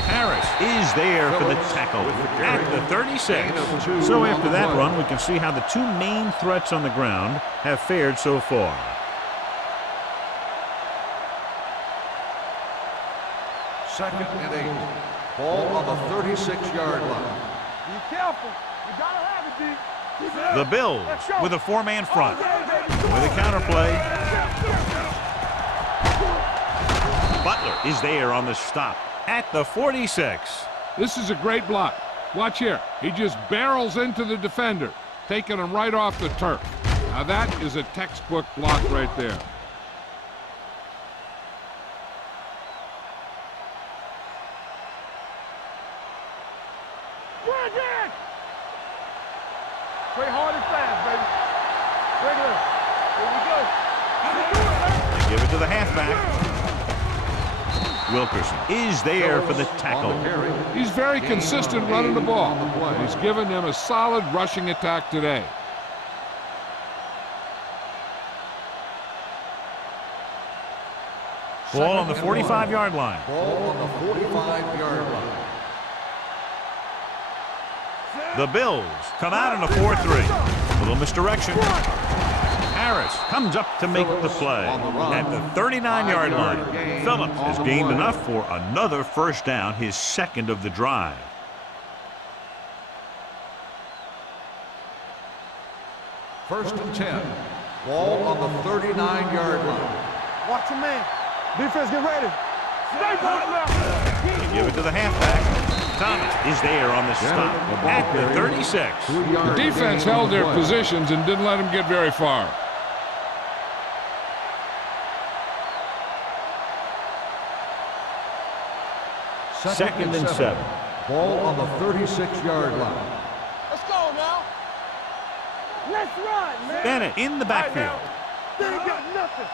Harris is there for the tackle at the 36. So after that run, we can see how the two main threats on the ground have fared so far. Second and 8. Ball on the 36-yard line. Be careful. You gotta have it, D. The Bills with a 4-man front. With a counterplay. Butler is there on the stop at the 46. This is a great block. Watch here. He just barrels into the defender, taking him right off the turf. Now that is a textbook block right there. Play hard and fast, baby. Regular. Here we go. They give it to the halfback. Wilkerson is there for the tackle. He's very consistent running the ball. He's given them a solid rushing attack today. Ball on the 45-yard line. Ball on the 45-yard line. The Bills come out in a 4-3. Little misdirection. Harris comes up to make the play at the 39-yard line. Phillips has gained enough for another first down, his second of the drive. First and 10. Ball on the 39-yard line. Watch your man. Defense, get ready. Stay back now. They give it to the halfback. Thomas is there on the stop at the 36. The defense held their positions and didn't let them get very far. Second and 7. Ball on the 36-yard line. Let's go now. Let's run, man. Bennett in the backfield. They ain't got nothing.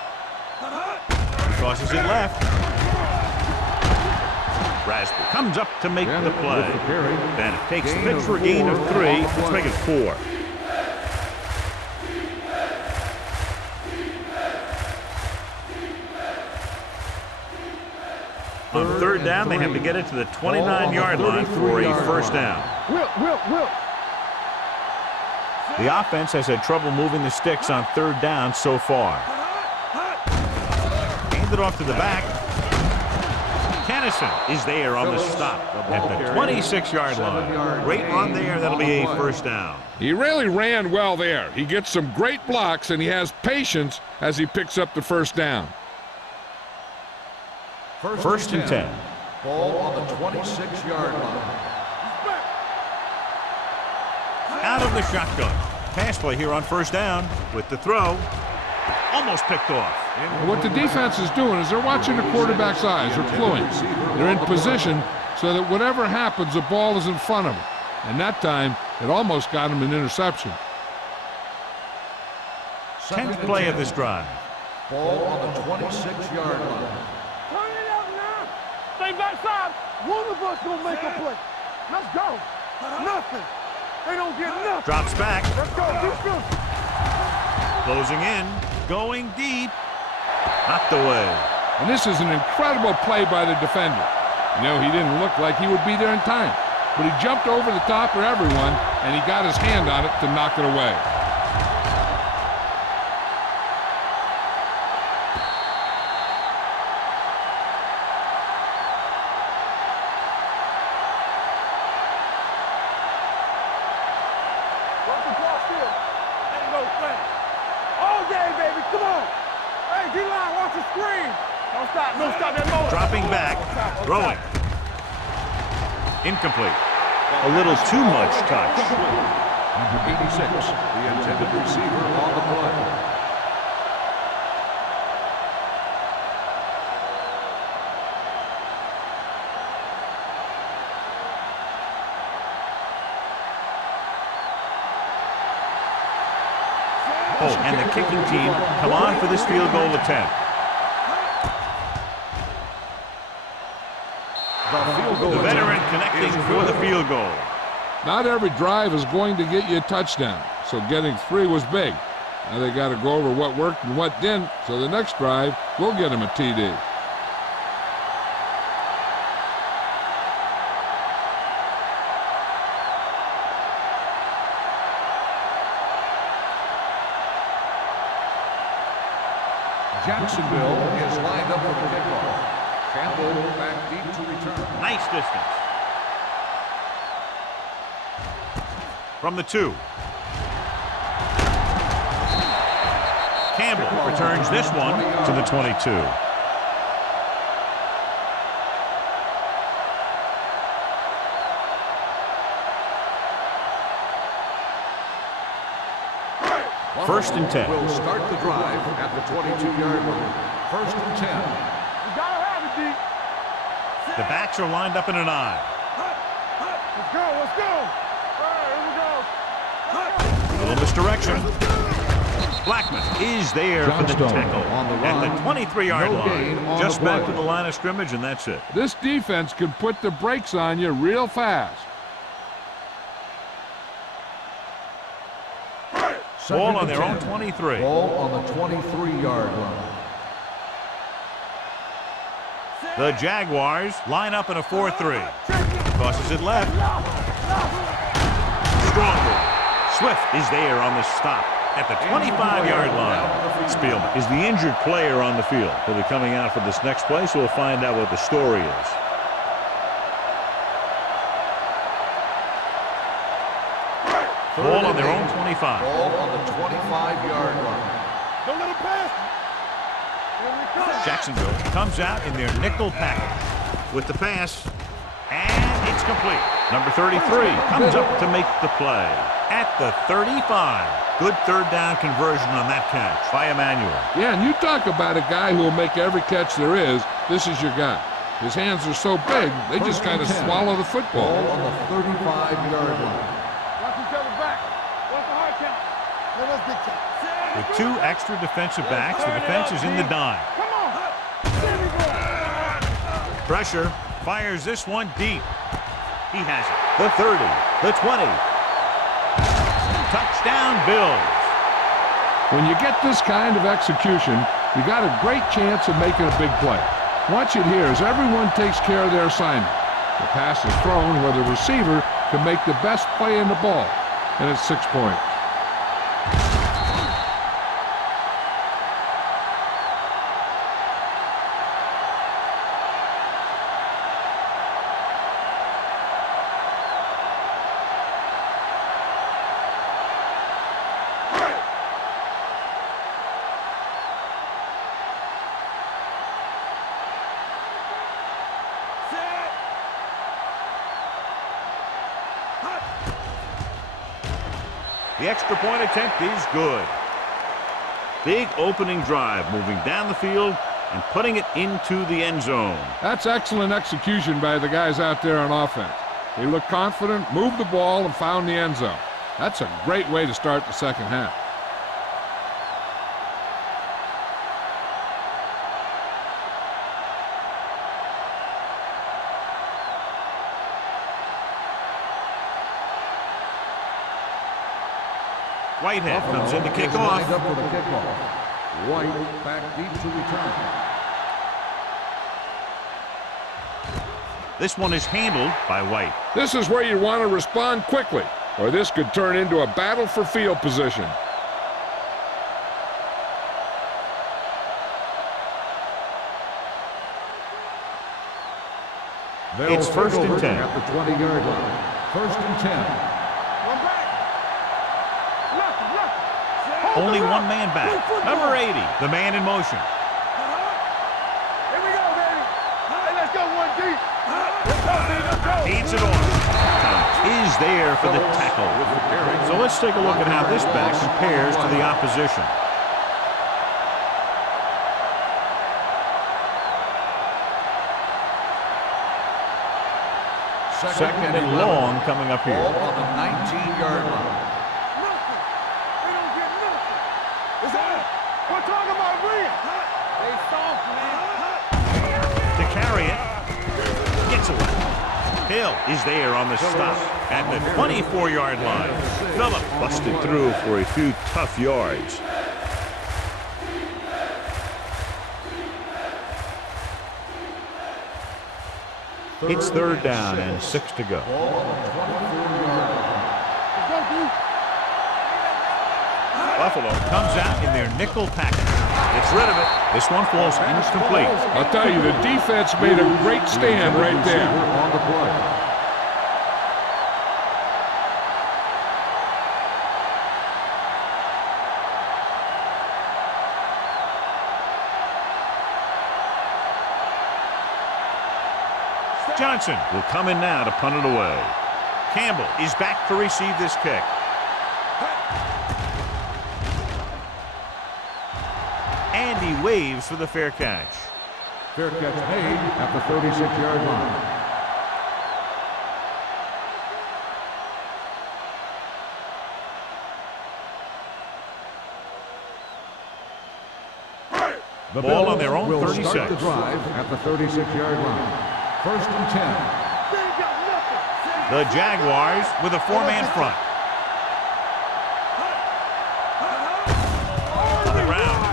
He tosses it left. Raspberry comes up to make the play. Bennett takes the pitch for a gain of 3. Let's make it 4. On third down, they have to get it to the 29-yard line for a first down. Will. The offense has had trouble moving the sticks on third down so far. Hand it off to the back. Kennison is there on the stop at the 26-yard line. Great run there. That'll be a first down. He really ran well there. He gets some great blocks, and he has patience as he picks up the first down. First and 10. Ball on the 26-yard line. Out of the shotgun. Pass play here on first down with the throw. Almost picked off. And what the defense is doing is they're watching the quarterback's eyes. They're cluing. They're in position so that whatever happens, the ball is in front of them. And that time, it almost got him an interception. 10th play of this drive. Ball on the 26-yard line. Turn it out now. Stay backside. One of us gonna make a play. Let's go. Nothing. They don't get nothing. Drops back. Let's go. Defense. Closing in. Going deep. Knocked away. And this is an incredible play by the defender. You know, he didn't look like he would be there in time, but he jumped over the top of everyone, and he got his hand on it to knock it away. Dropping back, throwing. Incomplete. A little too much touch. Number 86, the intended receiver on the play. Oh, and the kicking team come on for this field goal attempt. The veteran connecting for the field goal. Not every drive is going to get you a touchdown, so getting 3 was big. Now they got to go over what worked and what didn't, so the next drive will get him a TD. Jacksonville is lined up for the kickoff. Campbell back deep to return. Nice distance. From the 2. Campbell returns this one to the 22. First and 10. Will start the drive at the 22-yard line. First and 10. You gotta have it, D. The backs are lined up in an I. Let's go, let's go. All right, here we go. Little misdirection. Blackman is there for the tackle on the at run. the 23-yard No gain line. on Just the back play. to the line of scrimmage, and that's it. This defense could put the brakes on you real fast. Ball on Second their and own 10. 23. Ball on the 23-yard line. The Jaguars line up in a 4-3. Tosses it left. Stronger. Swift is there on the stop at the 25-yard line. Spielman is the injured player on the field. He'll be coming out for this next play, so we'll find out what the story is. Ball on their own 25. Ball on the 25-yard line. Don't let him pass. Here we go. Jacksonville comes out in their nickel package with the pass, and it's complete. Number 33 comes up to make the play at the 35. Good third down conversion on that catch by Emmanuel. Yeah, and you talk about a guy who will make every catch there is. This is your guy. His hands are so big, they just kind of swallow the football. Ball on the 35-yard line. Watch each other back. Watch the hard count. No, that's big time. With 2 extra defensive backs, the defense is in the dime. Come on. There we go. Pressure, fires this one deep. He has it. The 30, the 20. Touchdown, Bills. When you get this kind of execution, you got a great chance of making a big play. Watch it here as everyone takes care of their assignment. The pass is thrown where the receiver can make the best play in the ball, and it's 6 points. The extra point attempt is good. Big opening drive, moving down the field and putting it into the end zone. That's excellent execution by the guys out there on offense. They looked confident, moved the ball, and found the end zone. That's a great way to start the second half. Whitehead comes in to kick Is off. lined up for the kickoff. White back deep to return. This one is handled by White. This is where you want to respond quickly, or this could turn into a battle for field position. It's first and 10. At the 20-yard line. First and 10. One back. Left. Only one man back. Number 80, the man in motion. Here we go, baby. Hey, let's go one deep. Let's go, baby. Let's go. Feeds it off. Is there for the tackle. So let's take a look at how this back compares to the opposition. Second and long coming up here. Ball on the 19-yard line. Nothing. We don't get nothing. Is that? We're talking about real. They soft, man. To carry it. Gets away. Hill is there on the stop at the 24-yard line. Phillip busted through for a few tough yards. It's third down and 6 to go. Buffalo comes out in their nickel package. Gets rid of it. This one falls incomplete. I'll tell you, the defense made a great stand right there. On the play. Johnson will come in now to punt it away. Campbell is back to receive this kick. And he waves for the fair catch. Fair catch made at the 36-yard line. The Ball on their own will 36. start the drive at the 36-yard line. First and 10. They ain't got nothing. The Jaguars with a four-man front. On the ground.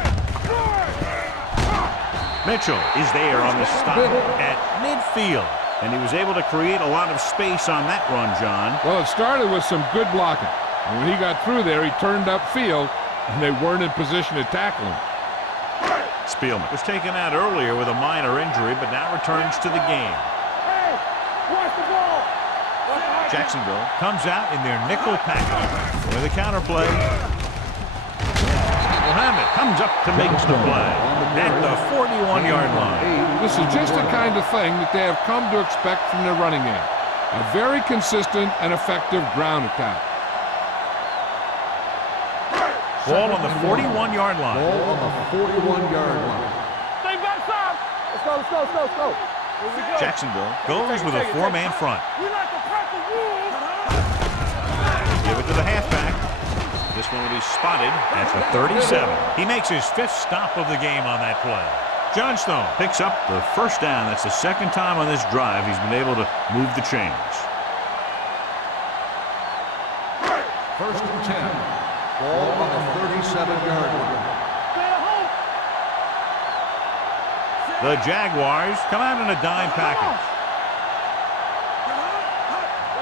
Mitchell is there on the stop at midfield. And he was able to create a lot of space on that run, John. Well, it started with some good blocking. And when he got through there, he turned upfield, and they weren't in position to tackle him. Spielman was taken out earlier with a minor injury, but now returns to the game. Hey, watch the ball. Jacksonville comes out in their nickel package with a counter play. Mohammed comes up to make the play at the 41-yard line. This is just the kind of thing that they have come to expect from their running game. A very consistent and effective ground attack. Ball on the 41-yard line. Ball on the 41-yard line. Stay back side. Let's go, let's go, let's go, let's go. Here we go. Jacksonville goes with a four-man front. We like to crack the wolves. Give it to the halfback. This one will be spotted at the 37. He makes his fifth stop of the game on that play. Johnstone picks up the first down. That's the second time on this drive he's been able to move the chains. First and 10. Ball on the 37-yard line. The Jaguars come out in a dime package.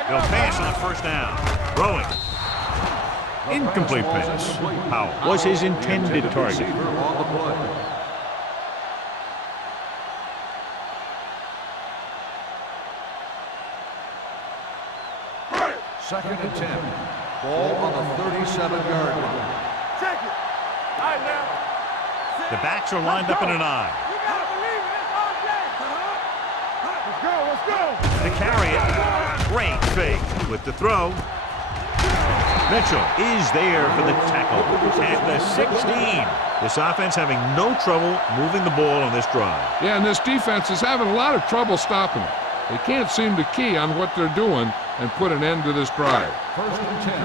They'll pass on first down. Throwing. Incomplete pass. Powell was his intended target. On the play. Second and 10. Ball on the 37-yard line. Check it. All right, now. The backs are lined up in an eye. You gotta believe it. It's all day. Let's go, let's go. To carry it. Great fake with the throw. Mitchell is there for the tackle at the 16. This offense having no trouble moving the ball on this drive. Yeah, and this defense is having a lot of trouble stopping it. They can't seem to key on what they're doing and put an end to this drive. First and 10.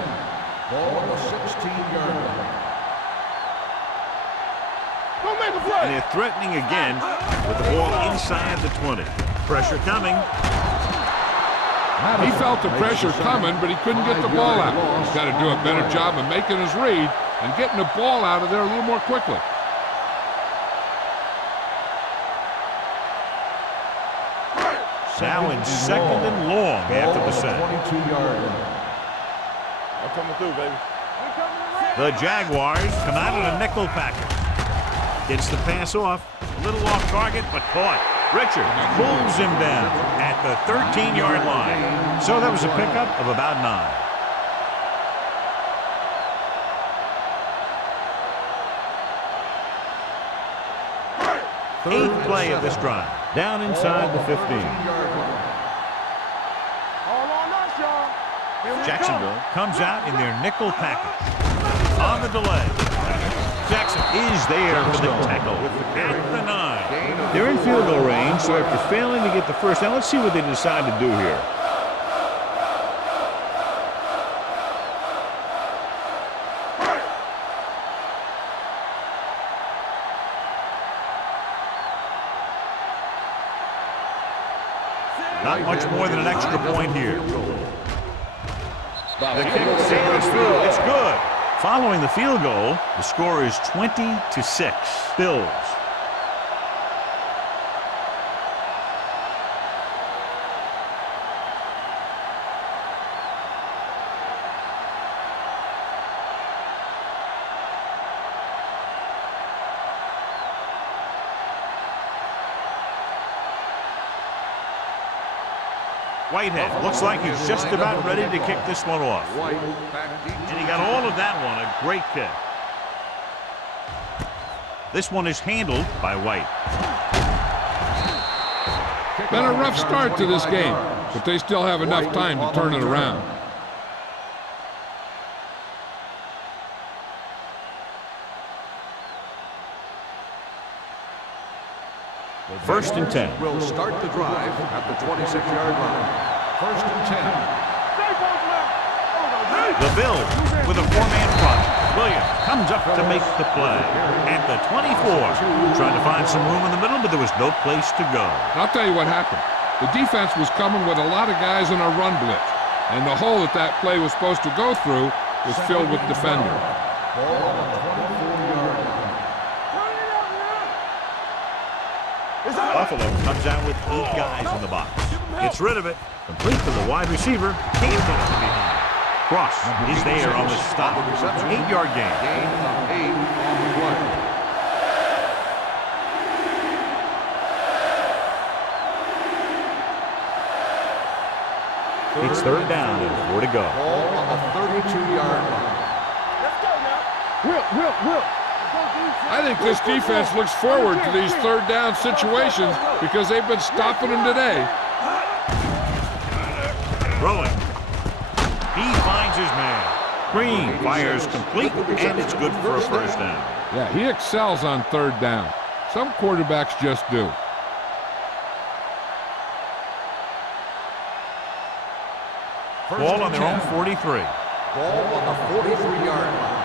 Ball on the 16-yard line. Don't make a play. And they're threatening again with the ball inside the 20. Pressure coming. He felt the pressure coming, but he couldn't get the ball out. He's got to do a better job of making his read and getting the ball out of there a little more quickly. Now in second and long after the sack. 22-yard line. I'm coming through, baby. The Jaguars come out in a nickel package. Gets the pass off. A little off target, but caught. Richard pulls him down at the 13-yard line. So that was a pickup of about 9. Eighth play of this drive. Down inside the 15. All on us, y'all. Here we Jacksonville comes out in their nickel package. On the delay. Jackson is there for the tackle at the 9. They're in field goal range, so after failing to get the first down, let's see what they decide to do here. Not much more than an extra point here. The kick sails through. It's good. Following the field goal, the score is 20-6. Bills. Whitehead looks like he's just about ready to kick this one off. And he got all of that one, a great kick. This one is handled by White. Been a rough start to this game, but they still have enough time to turn it around. First and 10. Will start the drive at the 26-yard line. First and 10. The Bills with a 4-man front. Williams comes up to make the play at the 24. Trying to find some room in the middle, but there was no place to go. I'll tell you what happened. The defense was coming with a lot of guys in a run blitz, and the hole that play was supposed to go through was filled with defenders. Ball on the 24-yard line. Buffalo comes out with 8 guys in the box. Gets rid of it. Complete to the wide receiver. Can't get it from behind. Cross is there on the stop. 8-yard gain. Gain of 8 on the play. It's third down and 4 to go. Ball on the 32-yard line. Let's go now. Will. I think this defense looks forward to these third down situations because they've been stopping them today. Throwing. He finds his man. Green fires complete, and it's good for a first down. Yeah, he excels on third down. Some quarterbacks just do. Ball on their own 43. Ball on the 43-yard line.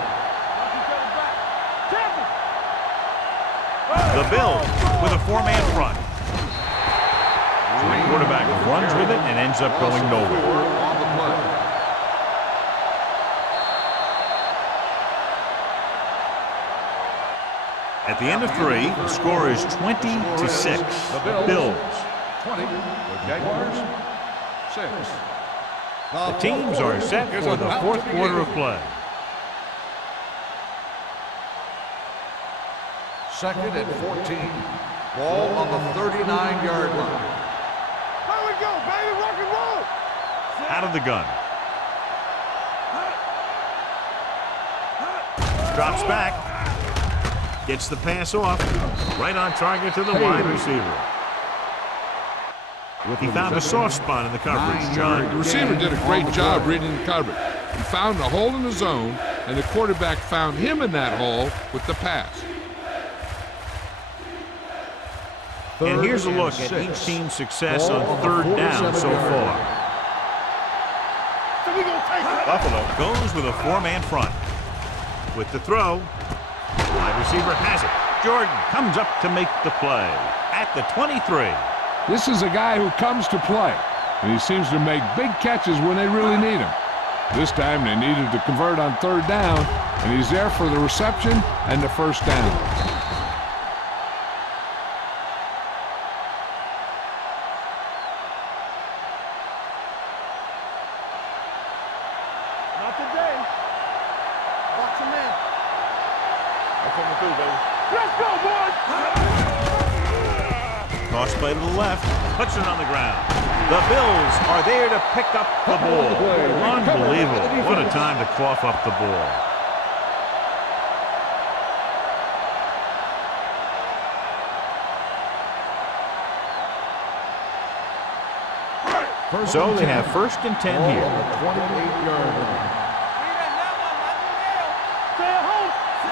The Bills with a 4-man front. The quarterback runs with it and ends up going nowhere. On the play. At the end of 3, the score is 20-6. The Bills. 20. The Jaguars 6. The teams are set for the fourth quarter of play. Second and 14. Ball on the 39-yard line. There we go, baby. Rock and roll. Out of the gun. Drops back. Gets the pass off. Right on target to the wide receiver. He found a soft spot in the coverage, John. The receiver did a great job reading the coverage. He found a hole in the zone, and the quarterback found him in that hole with the pass. And here's a look at each team's success on third down so far. Buffalo goes with a 4-man front. With the throw, the wide receiver has it. Jordan comes up to make the play at the 23. This is a guy who comes to play, and he seems to make big catches when they really need him. This time they needed to convert on third down, and he's there for the reception and the first down. coming through, baby. Let's go, boys! Toss play to the left. Puts it on the ground. The Bills are there to pick up the ball. Unbelievable. What a time to cough up the ball. So they have 1st and 10 here. 28-yard line.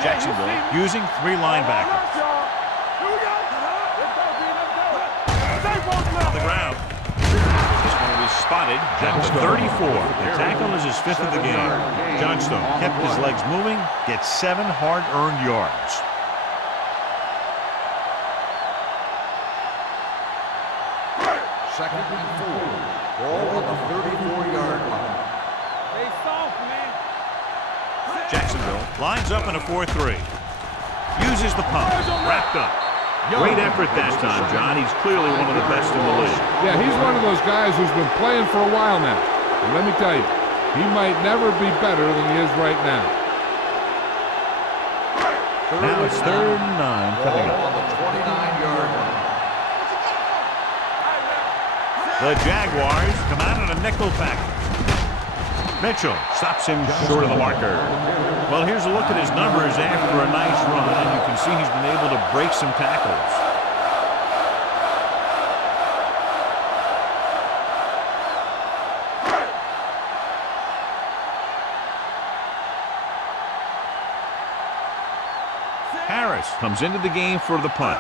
Jacksonville using 3 linebackers. On the ground. This one was spotted at the 34. The tackle is his 5th of the game. Johnstone kept his legs moving, gets 7 hard-earned yards. Second and 4. Ball on the 34-yard line. Stay soft, man. Jacksonville lines up in a 4-3. Uses the pump. Wrapped up. Great effort that time, John. He's clearly one of the best in the league. Yeah, he's one of those guys who's been playing for a while now. And let me tell you, he might never be better than he is right now. Now it's 3rd and 9 coming Ball up. on the 29-yard line. The Jaguars come out in a nickel package. Mitchell stops him short of the marker. Well, here's a look at his numbers after a nice run, and you can see he's been able to break some tackles. Harris comes into the game for the punt.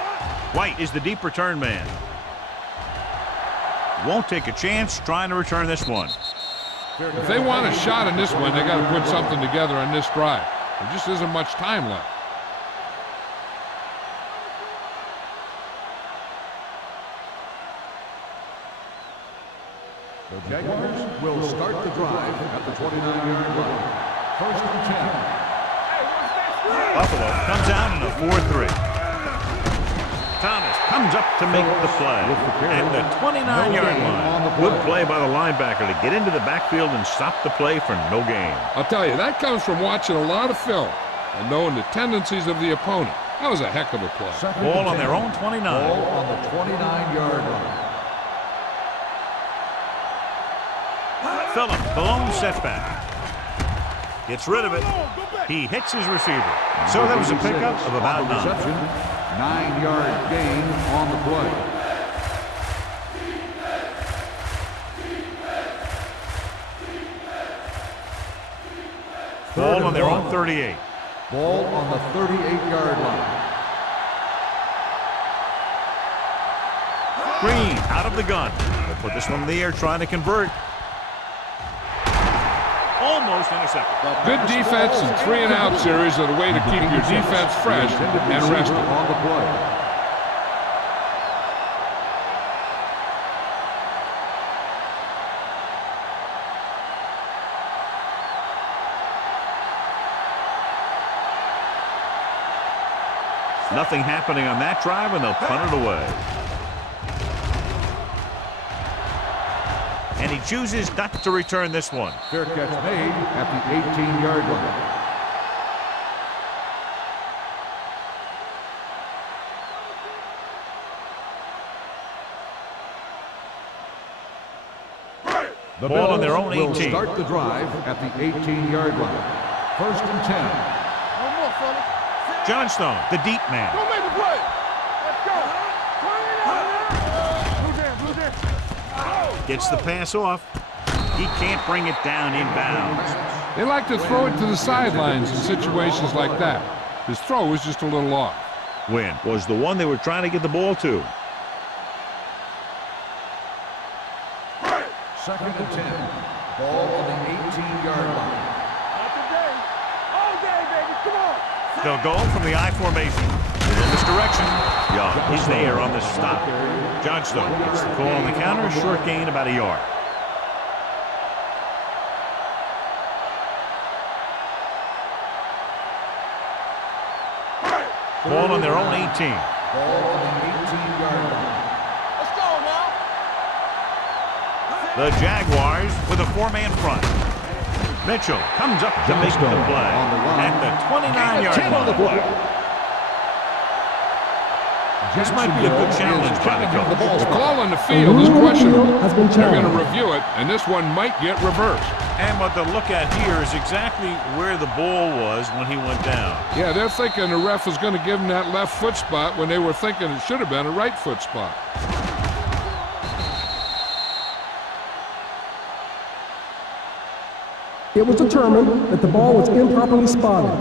White is the deep return man. Won't take a chance trying to return this one. If they want a shot in this one, they got to put something together on this drive. There just isn't much time left. The Jaguars will start the drive at the 29-yard line. 1st and 10. Buffalo comes out in a 4-3. Thomas comes up to make the play at the 29-yard line. Good play by the linebacker to get into the backfield and stop the play for no gain. I'll tell you, that comes from watching a lot of film and knowing the tendencies of the opponent. That was a heck of a play. Ball on their own 29. Ball on the 29-yard line. Phillip, the lone setback. Gets rid of it. He hits his receiver. So that was a pickup of about 9. 9-yard gain on the play. Ball on their own 38. Ball on the 38-yard line. Green out of the gun. They'll put this one in the air trying to convert. Almost intercepted. Good defense and 3-and-out series are the way to keep your defense fresh and rested. On the play. Nothing happening on that drive, and they'll punt it away. And he chooses not to return this one. Fair catch made at the 18-yard line. The Ball on Bills their own will 18. start the drive at the 18-yard line. 1st and 10. One more, fella. Johnstone, the deep man. Don't make the play. Let's go. Blue jam. Gets the pass off. He can't bring it down inbounds. They like to throw it to the sidelines in situations like that. His throw was just a little off. Win was the one they were trying to get the ball to. 2nd and 10. Ball on the 18-yard line. Not today. All day, baby. Come on. They'll go from the I formation. A little misdirection. Young is there on the stop. Johnstone gets the call on the counter. Short gain about a yard. Ball on their own 18. Ball on the 18-yard line. Let's go now. The Jaguars with a 4-man front. Mitchell comes up to make the play at the 29-yard line. This might be a good challenge by the coach. The call on the field is rule on the questionable. field has been They're going to challenged. review it, and this one might get reversed. And what they'll look at here is exactly where the ball was when he went down. Yeah, they're thinking the ref was going to give him that left foot spot when they were thinking it should have been a right foot spot. It was determined that the ball was improperly spotted.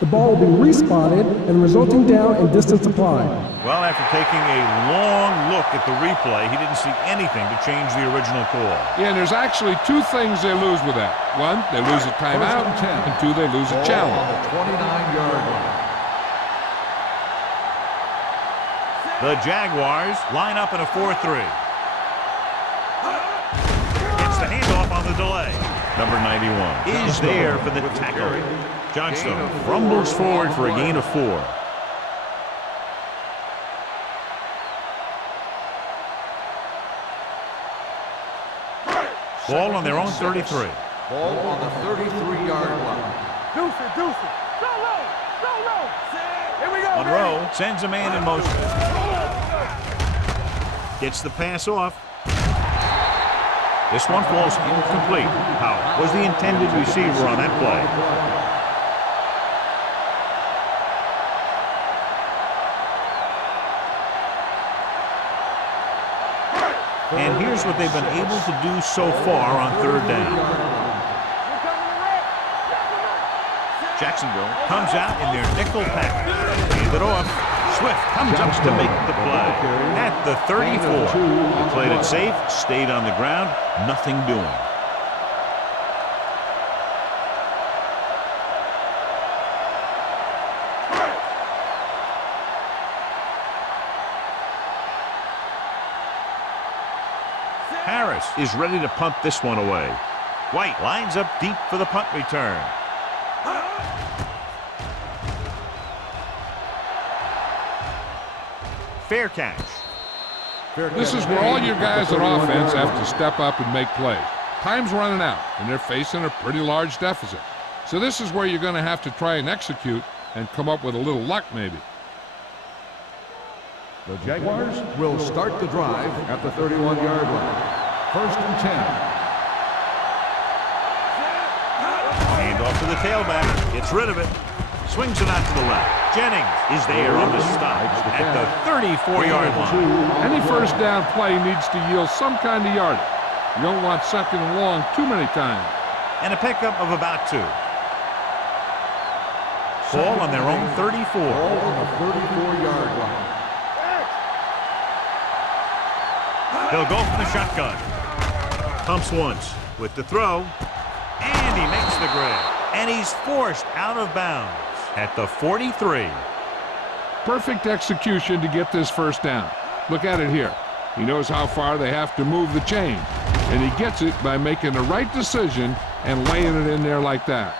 The ball will be respotted and resulting down and distance applied. Well, after taking a long look at the replay, he didn't see anything to change the original call. Yeah, and there's actually two things they lose with that. One, they lose a timeout, and two, they lose a Ball challenge. on the 29-yard line. The Jaguars line up in a 4-3. Gets the handoff on the delay. Number 91 is there for the tackle. Johnstone rumbles forward for a gain of 4. Ball on their own 33. Ball on the 33-yard line. Deuce it, deuce it. Go low, go low. Here we go, Monroe sends a man in motion. Gets the pass off. This one falls incomplete. Powell was the intended receiver on that play. And here's what they've been able to do so far on 3rd down. Jacksonville comes out in their nickel package. Hand it off. Swift comes up to make the play at the 34. They played it safe, stayed on the ground, nothing doing. Harris is ready to punt this one away. White lines up deep for the punt return. Fair catch. This is where all your guys on offense have to step up and make plays. Time's running out, and they're facing a pretty large deficit. So this is where you're going to have to try and execute and come up with a little luck maybe. The Jaguars will start the drive at the 31-yard line. 1st and 10. Hand off to the tailback. Gets rid of it. Swings it out to the left. Jennings is there on the stop at the 34-yard line. Any first down play needs to yield some kind of yardage. You don't want 2nd and long too many times. And a pickup of about 2. Ball on their own 34. Ball on the 34-yard line. He'll go from the shotgun. Pumps once with the throw. And he makes the grab. And he's forced out of bounds at the 43. Perfect execution to get this first down. Look at it here. He knows how far they have to move the chain. And he gets it by making the right decision and laying it in there like that.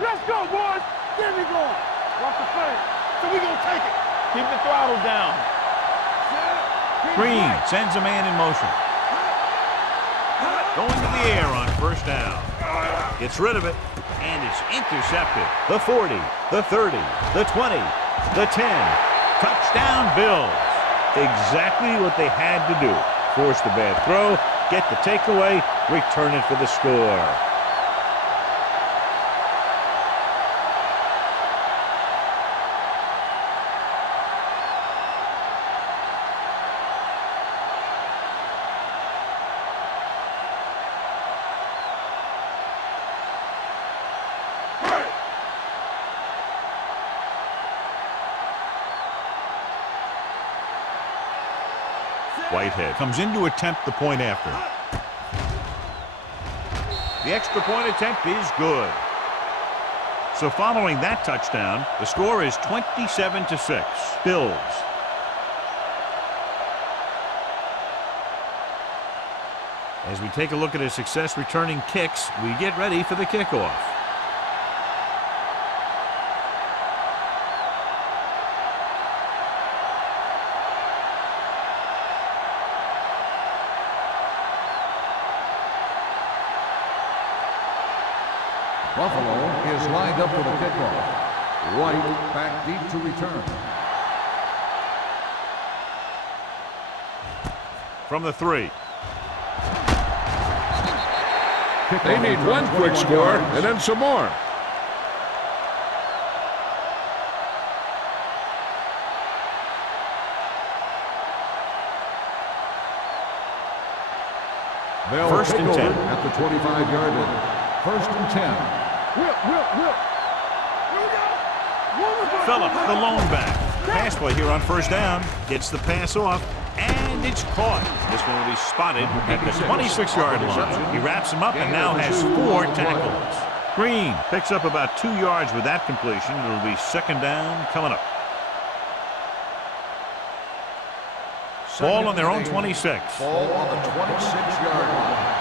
Let's go, boys. Get me going. Watch the play. So we gonna take it. Keep the throttle down. Green sends a man in motion. Going to the air on 1st down. Gets rid of it, and it's intercepted. The 40, the 30, the 20, the 10. Touchdown, Bills. Exactly what they had to do. Force the bad throw, get the takeaway, return it for the score. Whitehead comes in to attempt the point after. The extra point attempt is good. So following that touchdown, the score is 27-6. Bills. As we take a look at his success returning kicks, we get ready for the kickoff. Buffalo is lined up for the kickoff. White back deep to return. From the 3. They need one quick score and then some more. They'll First and 10 at the 25-yard line. First and 10. Whip. Here we go. Phillip, the lone back. Pass play here on first down. Gets the pass off, and it's caught. This one will be spotted at the 26-yard line. He wraps him up and now has 4 tackles. Green picks up about 2 yards with that completion. It'll be second down coming up. Ball on their own 26. Ball on the 26-yard line.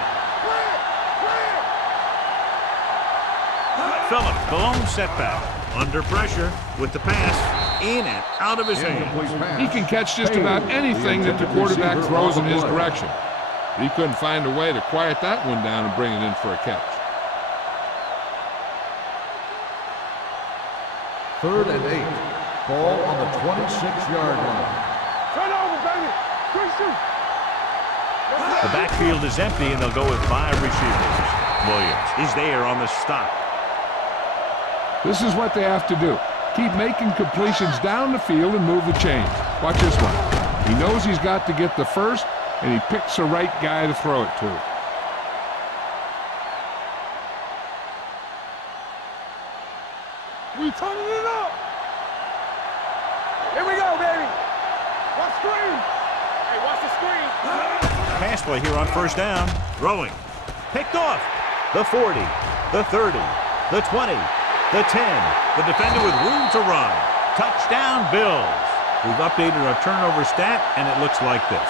Phillip, the lone setback. Under pressure with the pass in and out of his hands. He can catch just about anything that the quarterback throws in his direction. He couldn't find a way to quiet that one down and bring it in for a catch. Third and 8. Ball on the 26-yard line. Turn over, baby. Quick shoot. The backfield is empty, and they'll go with 5 receivers. Williams is there on the stop. This is what they have to do. Keep making completions down the field and move the chains. Watch this one. He knows he's got to get the first, and he picks the right guy to throw it to. We turning it up. Here we go, baby. Watch screen. Hey, watch the screen. Pass play here on first down. Throwing. Picked off. The 40. The 30. The 20. The 10. The defender with room to run. Touchdown, Bills. We've updated our turnover stat, and it looks like this.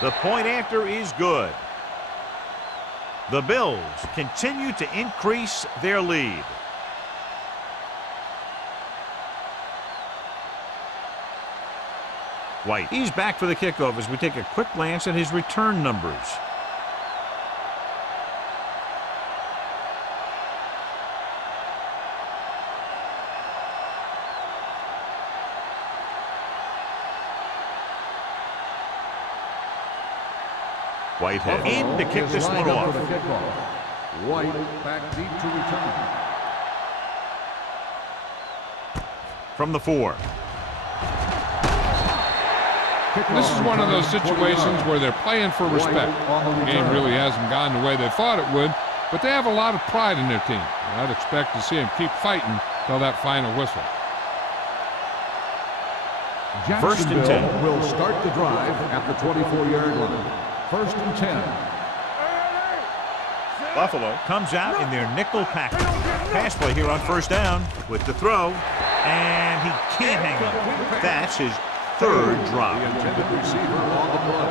The point after is good. The Bills continue to increase their lead. White, he's back for the kickoff as we take a quick glance at his return numbers. Whitehead in to kick this one off. White back deep to return. From the 4. This is one of those situations where they're playing for respect. The game really hasn't gone the way they thought it would, but they have a lot of pride in their team. I'd expect to see them keep fighting till that final whistle. First and 10. Will start the drive at the 24-yard line. First and 10. Buffalo comes out in their nickel package. Pass play here on first down with the throw, and he can't hang on. That's his 3rd drop. The intended receiver on the play.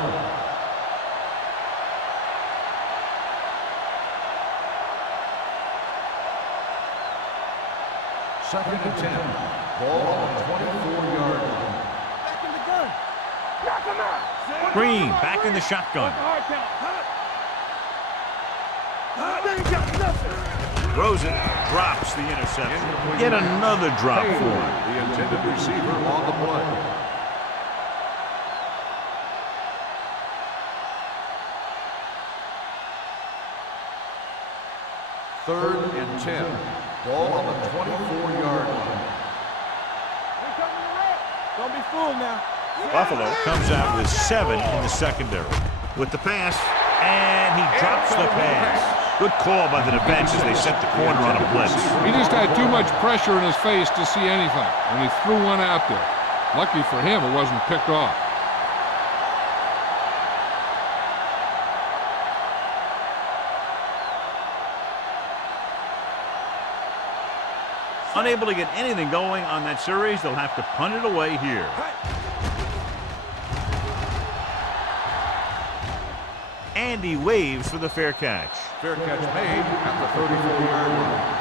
Second and 10. Ball on the 24-yard line. Back in the gun. Knock him out. Green back in the shotgun. Throws it, drops the interception. Yet another drop for him. The intended receiver on the play. Third and 10. Ball on the 24-yard line. Don't be fooled now. Buffalo comes out with 7 in the secondary. With the pass, and he drops the pass. Good call by the defense as they set the corner on a blitz. He just had too much pressure in his face to see anything, and he threw one out there. Lucky for him, it wasn't picked off. Unable to get anything going on that series, they'll have to punt it away here. And he waves for the fair catch. Fair catch made at the 34-yard line.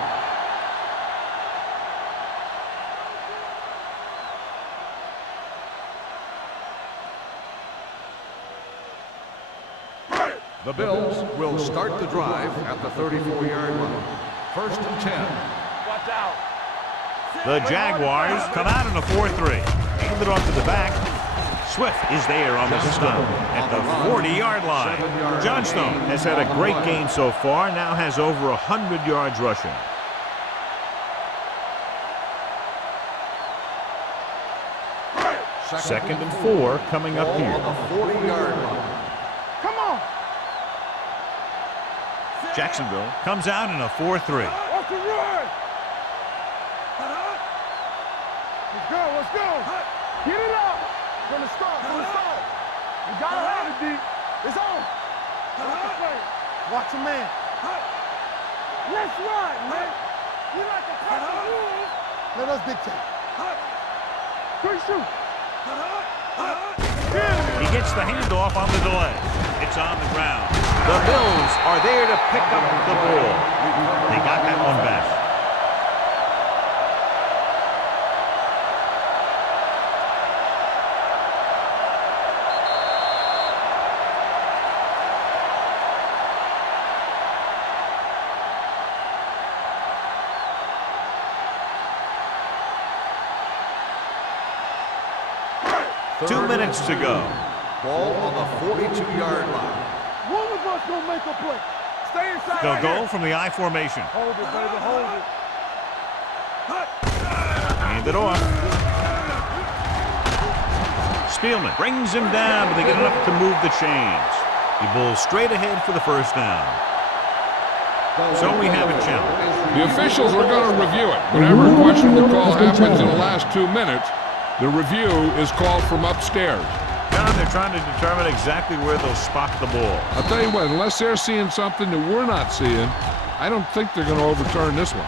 The Bills will start the drive at the 34-yard line. 1st and 10. Watch out. The Jaguars come out in a 4-3. Hand it off to the back. Swift is there on the stop at the 40-yard line. Johnstone has had a great game so far, now has over 100 yards rushing. Second and 4 coming up here. On the 40-yard line. Come on. Jacksonville comes out in a 4-3. Watch the run. Let's go, let's go. Get it up. From the start, from the start. You gotta have it, D. It's on. Watch the play. Watch a man. Let's run, man. We like to cut the rules. Let us dictate. Quick shoot. He gets the handoff on the delay. It's on the ground. The Bills are there to pick up the ball. They got that one back. Two minutes to go. Ball on the 42-yard line. One of us gonna make a play. Stay inside. They'll right go here. from the I formation. Hold it, baby, hold it. Hand it off. Spielman brings him down, but they get enough to move the chains. He bowls straight ahead for the first down. So we have a challenge. The officials are going to review it. Whenever a questionable call happens in the last 2 minutes, the review is called from upstairs. John, they're trying to determine exactly where they'll spot the ball. I'll tell you what, unless they're seeing something that we're not seeing, I don't think they're going to overturn this one.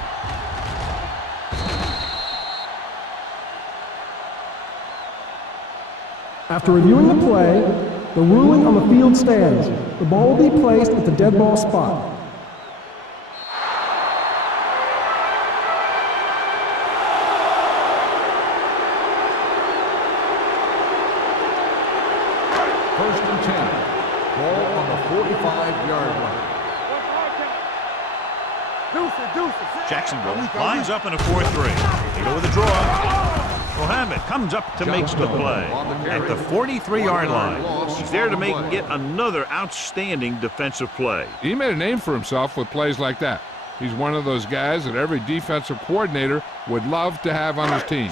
After reviewing the play, the ruling on the field stands. The ball will be placed at the dead ball spot. First and 10. Ball on the 45-yard line. Jacksonville lines up in a 4-3. They go with a draw. Mohammed comes up to make the play at the 43-yard line. He's there to make yet another outstanding defensive play. He made a name for himself with plays like that. He's one of those guys that every defensive coordinator would love to have on his team.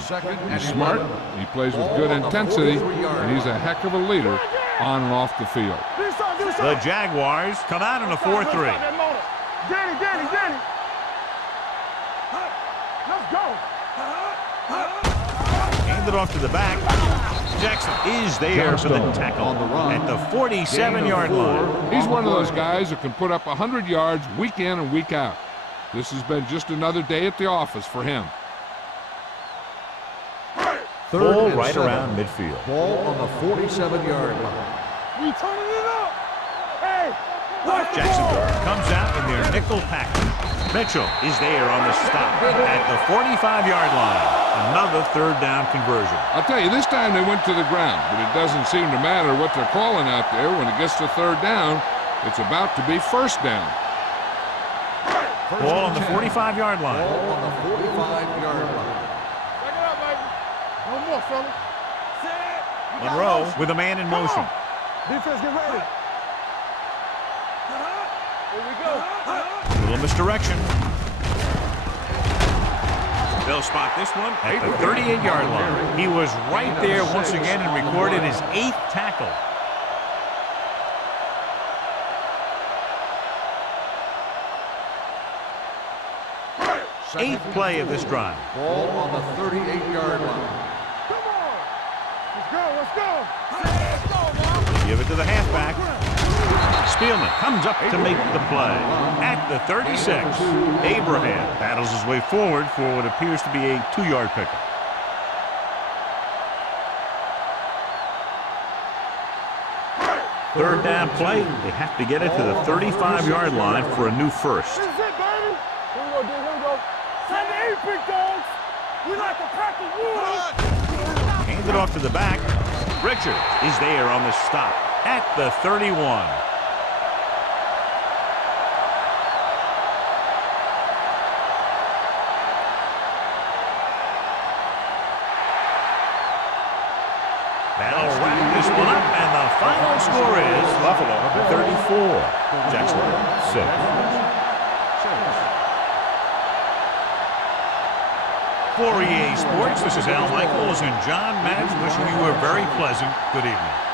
He's smart, he plays with good intensity, and he's a heck of a leader on and off the field. The Jaguars come out in a 4-3. Danny. Let's go. Hand it off to the back. Jackson is there for the tackle at the 47-yard line. He's one of those guys that can put up 100 yards week in and week out. This has been just another day at the office for him. Ball right around midfield. Ball on the 47-yard line. We turning it up. Hey, Jacksonville comes out in their nickel package. Mitchell is there on the stop at the 45-yard line. Another third down conversion. I'll tell you, this time they went to the ground, but it doesn't seem to matter what they're calling out there. When it gets to third down, it's about to be first down. Ball on the 45-yard line. Ball on the 45-yard line. Back it up, baby. No more, fella. Monroe with a man in motion. Defense, get ready. Here we go. Little misdirection. They'll spot this one at the 38-yard line. He was right there once again and recorded his 8th tackle. 8th play of this drive. Ball on the 38-yard line. Come on. Let's go, let's go. Give it to the halfback. Spielman comes up to make the play. At the 36, Abraham battles his way forward for what appears to be a 2-yard pickup. Third down play. They have to get it to the 35-yard line for a new first. This is it, baby. Here we go, dude. Here we go. 7-8, big dogs. We like to pack the wood. Hand it off to the back. Richard is there on the stop at the 31. That'll wrap this one up, and the final score is Buffalo 34, Jacksonville 6. For EA Sports, this is Al Michaels and John Madden wishing you a very pleasant good evening.